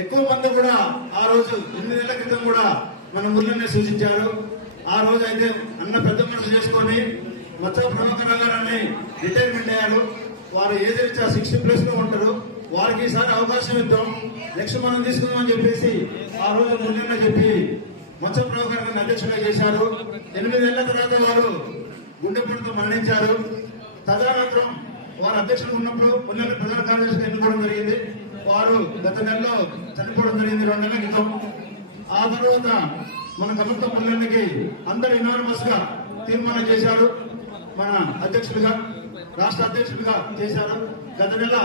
ఎక్కువ మంది కూడా ఆ రోజు 8 నెలల క్రితం కూడా మన మురళిని సూచించారు. ఆ రోజు అయితే అన్న పెద్ద మనసు చేసుకొని మచ్చ ప్రభాకర్ గారని రిటైర్మెంట్ అయ్యారు. వారు ఏది రీత్యా 60+ లో ఉంటారు. వారికి ఈసారి అవకాశం ఇద్దాం, నెక్స్ట్ మనం తీసుకుందామని చెప్పేసి ఆ రోజు మురళిని చెప్పి మచ్చ ప్రభాకర్ గారిని అధ్యక్షులుగా చేశారు. 8 నెలల తర్వాత వారు గుండెపోటుతో మరణించారు. తదనంతరం వారు అధ్యక్షులు ఉన్నప్పుడు మురళిని ప్రధాన కార్యదర్శిగా ఎన్నుకోవడం జరిగింది. వారు గత నెలలో చనిపోవడం జరిగింది 2 నెలల క్రితం. ఆ తర్వాత మన కమర్త మురళికి అందరూ యునానిమస్ గా తీర్మానం చేశారు. మన అధ్యక్షులుగా, రాష్ట్ర అధ్యక్షులుగా చేశారు. గత నెల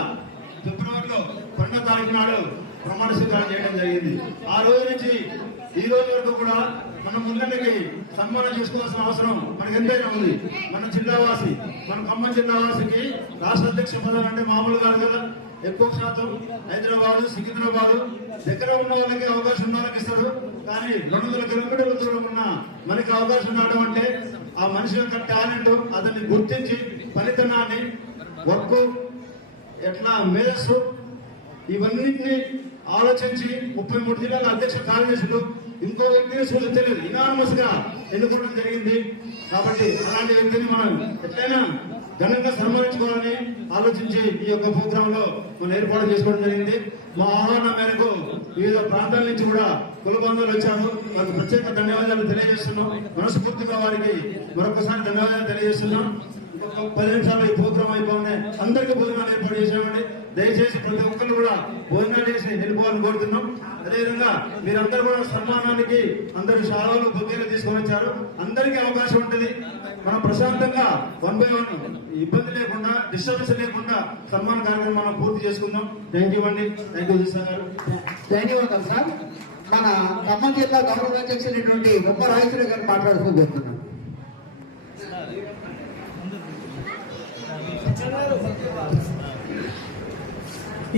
ఫిబ్రవరిలో 12వ తారీఖు నాడు ప్రమాణ స్వీకారం చేయడం జరిగింది. ఆ రోజు నుంచి ఈ రోజు వరకు కూడా మన మురళికి సన్మానం చేసుకోవాల్సిన అవసరం మనకు ఎంతైనా ఉంది. మన జిల్లావాసి, మన ఖమ్మం జిల్లావాసికి రాష్ట్ర అధ్యక్ష పదవి అంటే మామూలు కాదు కదా. ఎక్కువ శాతం హైదరాబాద్, సికింద్రాబాద్ దగ్గర ఉన్న వాళ్ళకి అవకాశం ఉన్న వాళ్ళకి ఇస్తారు. కానీ 200 కిలోమీటర్ల దూరం ఉన్న మనకి అవకాశం ఉండడం అంటే ఆ మనిషి యొక్క టాలెంట్, అతన్ని గుర్తించి ఫలితనాన్ని, వర్క్, ఎట్లా మేధస్సు, ఇవన్నింటినీ ఆలోచించి 33 జిల్లాల అధ్యక్ష కార్యదర్శులు ఇంకో వ్యక్తిని తెలియదు యునానిమస్ గా ఎన్నుకోవడం జరిగింది. కాబట్టి అలాంటి వ్యక్తిని మనం ఎట్లయినా ఘనంగా సన్మానించుకోవాలని ఆలోచించి ఈ యొక్క ప్రోగ్రామ్ లో మనం ఏర్పాటు చేసుకోవడం జరిగింది. మా ఆహ్వానం మేరకు వివిధ ప్రాంతాల నుంచి కూడా కుల బంధువులు వచ్చారు. వారికి ప్రత్యేక ధన్యవాదాలు తెలియజేస్తున్నాం. మనస్ఫూర్తిగా వారికి మరొకసారి ధన్యవాదాలు తెలియజేస్తున్నాం. 10 నిమిషాలు ఈ ప్రోగ్రాం అయిపోయి అందరికీ భోజనాలు ఏర్పాటు చేశామండి. దయచేసి ప్రతి ఒక్కరు కూడా భోజనాలు చేసి వెళ్ళిపోవాలని కోరుతున్నాం. అదేవిధంగా మీరందరూ కూడా సన్మానానికి అందరు శాలలు, బొగ్గీలు తీసుకొని వచ్చారు. అందరికీ అవకాశం ఉంటుంది. మనం ప్రశాంతంగా 1 by 1 ఇబ్బంది లేకుండా, డిస్టర్బెన్స్ లేకుండా సన్మాన కార్యక్రమం మనం పూర్తి చేసుకుందాం. థ్యాంక్ యూ అండి. థ్యాంక్ యూ దిశా గారు. ధన్యవాదాలు సార్. మన ఖమ్మం జిల్లా గౌరవ అధ్యక్షులైనటువంటి బొమ్మ రాజేశ్వరి గారు మాట్లాడుకోబోతున్నాం.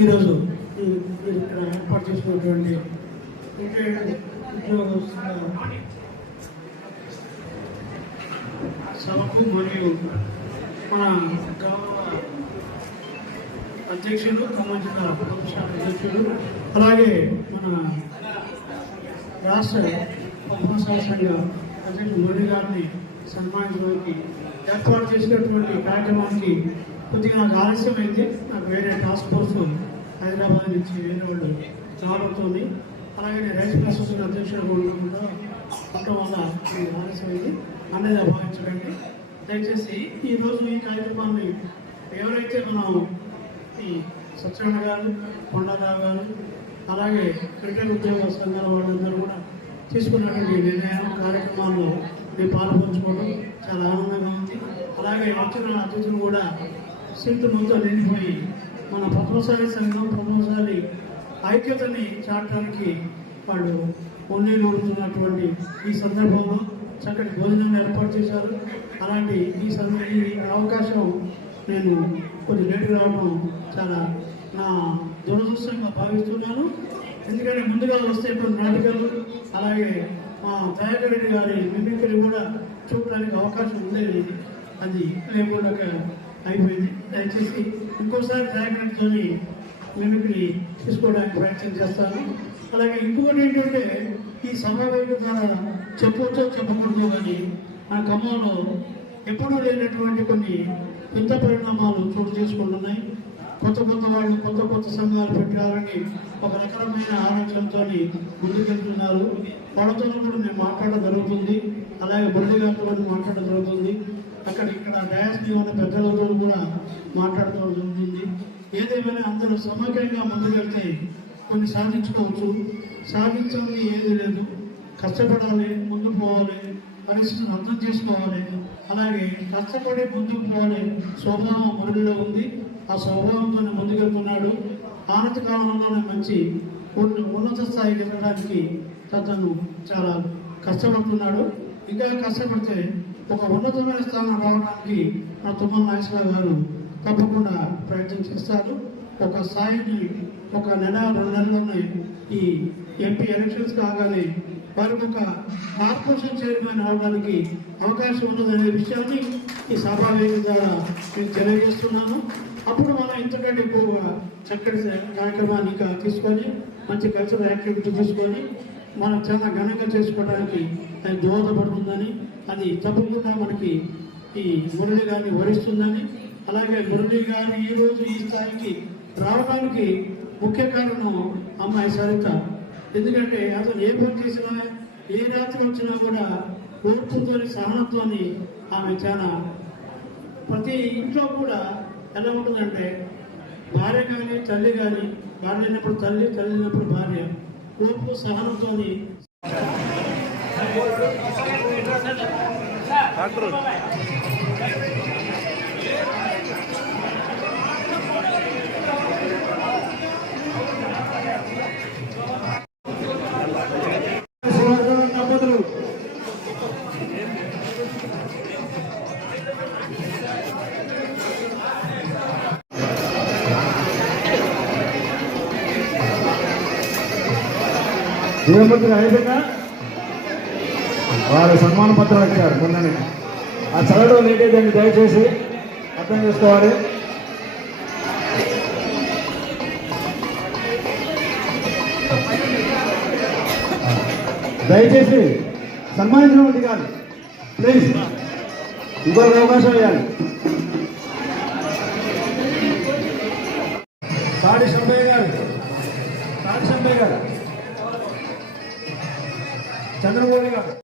ఈరోజు ఇక్కడ ఏర్పాటు చేసినటువంటి ఉద్యోగస్తుల సభకు మరియు మన గౌరవ అధ్యక్షులు, ఖమ్మం జిల్లా ప్రభుత్వ అధ్యక్షులు, అలాగే మన రాష్ట్ర పంచాయతీ సంఘ అధ్యక్షులు మురళి గారిని సన్మానించడానికి ఏర్పాటు చేసినటువంటి కార్యక్రమానికి కొద్దిగా నాకు ఆలస్యం అయింది. నాకు వేరే టాస్క్ ఫోర్స్ హైదరాబాద్ నుంచి వేరే వాళ్ళు రావడంతోంది. అలాగే నేను రైతు అసోసియేషన్ అధ్యక్షుడు కూడా ఉండటం వల్ల నాకు ఆలస్యం అయింది. అనేది భావించకండి. దయచేసి ఈరోజు ఈ కార్యక్రమాన్ని ఎవరైతే మనం ఈ సత్యనారాయణ గారు, కొండారావు గారు, అలాగే రిటైర్డ్ ఉద్యోగ సంఘాల వాళ్ళందరూ కూడా తీసుకున్నటువంటి నిర్ణయాలు, కార్యక్రమాల్లో మేము పాల్పంచుకోవడం చాలా ఆనందంగా ఉంది. అలాగే వచ్చిన అతిథులు కూడా సీట్లు మొత్తం నిండిపోయి మన పద్మశాలి సంఘం, పద్మశాలి ఐక్యతని చాటడానికి వాళ్ళు ఉన్నటువంటి ఈ సందర్భంలో చక్కటి భోజనం ఏర్పాటు చేశారు. అలాంటి ఈ అవకాశం నేను కొంచెం లేటు రావడం చాలా నా దురదృష్టంగా భావిస్తున్నాను. ఎందుకంటే ముందుగా వస్తే ఇప్పుడు నాటకాలు, అలాగే దయాకర్ రెడ్డి గారి మిమిక్రీ కూడా చూడడానికి అవకాశం ఉండేది, అది లేకుండా అయిపోయింది. దయచేసి ఇంకోసారి దయాకర్ రెడ్డితోని మిమిక్రీ తీసుకోవడానికి ప్రయత్నం చేస్తాను. అలాగే ఇంకొకటి ఏంటంటే ఈ సమావేశం ద్వారా చెప్పొచ్చో చెప్పకూడదు కానీ మన ఖమ్మంలో ఎప్పుడూ లేనటువంటి కొన్ని పెద్ద పరిణామాలు చోటు చేసుకుంటున్నాయి. కొత్త వాళ్ళు కొత్త సంఘాలు పెట్టాలని ఒక రకమైన ఆలోచనతో ముందుకెళ్తున్నారు. వాళ్ళతో కూడా నేను మాట్లాడడం జరుగుతుంది, అలాగే బురడి గారితో మాట్లాడడం జరుగుతుంది, ఇక్కడ డయాస్ని ఉన్న పెద్దలతో కూడా మాట్లాడటం జరుగుతుంది. ఏదేమైనా అందరూ సమగ్రంగా ముందుకెళ్తే కొన్ని సాధించుకోవచ్చు. సాధించాలని ఏది లేదు, కష్టపడాలి, ముందుకు పోవాలి, పరిస్థితులను అర్థం చేసుకోవాలి, అలాగే కష్టపడి ముందుకు పోవాలి. స్వభావం మురళిలో ఉంది, ఆ స్వభావంతో ముందుకెళ్తున్నాడు. ఆనతి కాలంలోనే మంచి ఉన్నత స్థాయికి వెళ్ళడానికి తను చాలా కష్టపడుతున్నాడు. ఇంకా కష్టపడితే ఒక ఉన్నతమైన స్థానం రావడానికి నా తుమ్మల నాగేశ్వరరావు గారు తప్పకుండా ప్రయత్నం చేస్తారు. ఒక స్థాయిని ఒక నెల 2 నెలల్లోనే ఈ ఎంపీ ఎలక్షన్స్ కాగానే వారికి ఒక కార్పొరేషన్ చైర్మన్ అవడానికి అవకాశం ఉన్నదనే విషయాన్ని ఈ సభావేదిక ద్వారా నేను తెలియజేస్తున్నాను. అప్పుడు మనం ఇంతకంటే ఎక్కువగా చక్కటి కార్యక్రమాన్ని ఇంకా తీసుకొని మంచి కల్చరల్ యాక్టివిటీ తీసుకొని మనం చాలా ఘనంగా చేసుకోవడానికి అది దోహదపడుతుందని, అది తప్పకుండా మనకి ఈ మురళి గారిని వరిస్తుందని, అలాగే మురళి గారు ఈరోజు ఈ స్థాయికి రావడానికి ముఖ్య కారణం అమ్మాయి సరిత. ఎందుకంటే అతను ఏ పని చేసినా ఏ రాత్రి వచ్చినా కూడా ఓర్పుతో సహనంతో ఆమె చాలా ప్రతి ఇంట్లో కూడా ఎలా ఉంటుందంటే భార్య కానీ తల్లి కానీ, భార్య లేనప్పుడు తల్లి, తల్లి లేనప్పుడు భార్య, ఓర్పు సహనంతో దివంగతులు అయిపోయినా వారు సన్మాన పత్రాలు ఇచ్చారు మొన్ననే. ఆ చదవడం లేటే దాన్ని దయచేసి అర్థం చేసుకోవాలి. దయచేసి సన్మానించడం దిగాలి ప్లీజ్, ఇంకొక అవకాశం ఇవ్వాలి. సాడి శంభయ్య గారు, చంద్రబాబు గారు.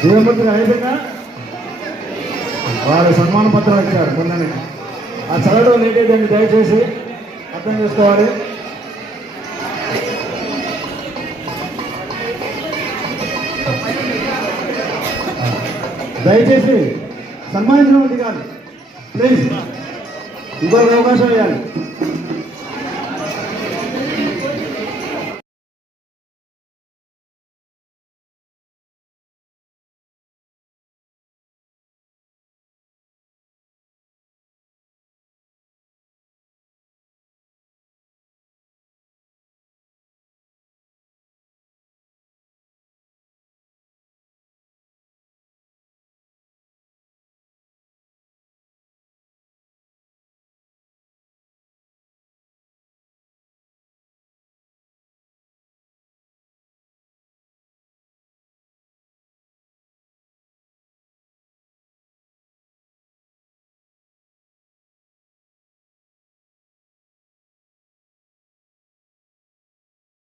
జీవమూర్తి అయిపోయిందా వారు సన్మాన పత్రం ఇచ్చారు మొన్ననే ఆ చదవడం లేట్ అయిందండి దయచేసి అర్థం చేసుకోవాలి దయచేసి సన్మానించడం ఉంది కాదు ప్లీజ్ ఇంకొక అవకాశం ఇవ్వాలి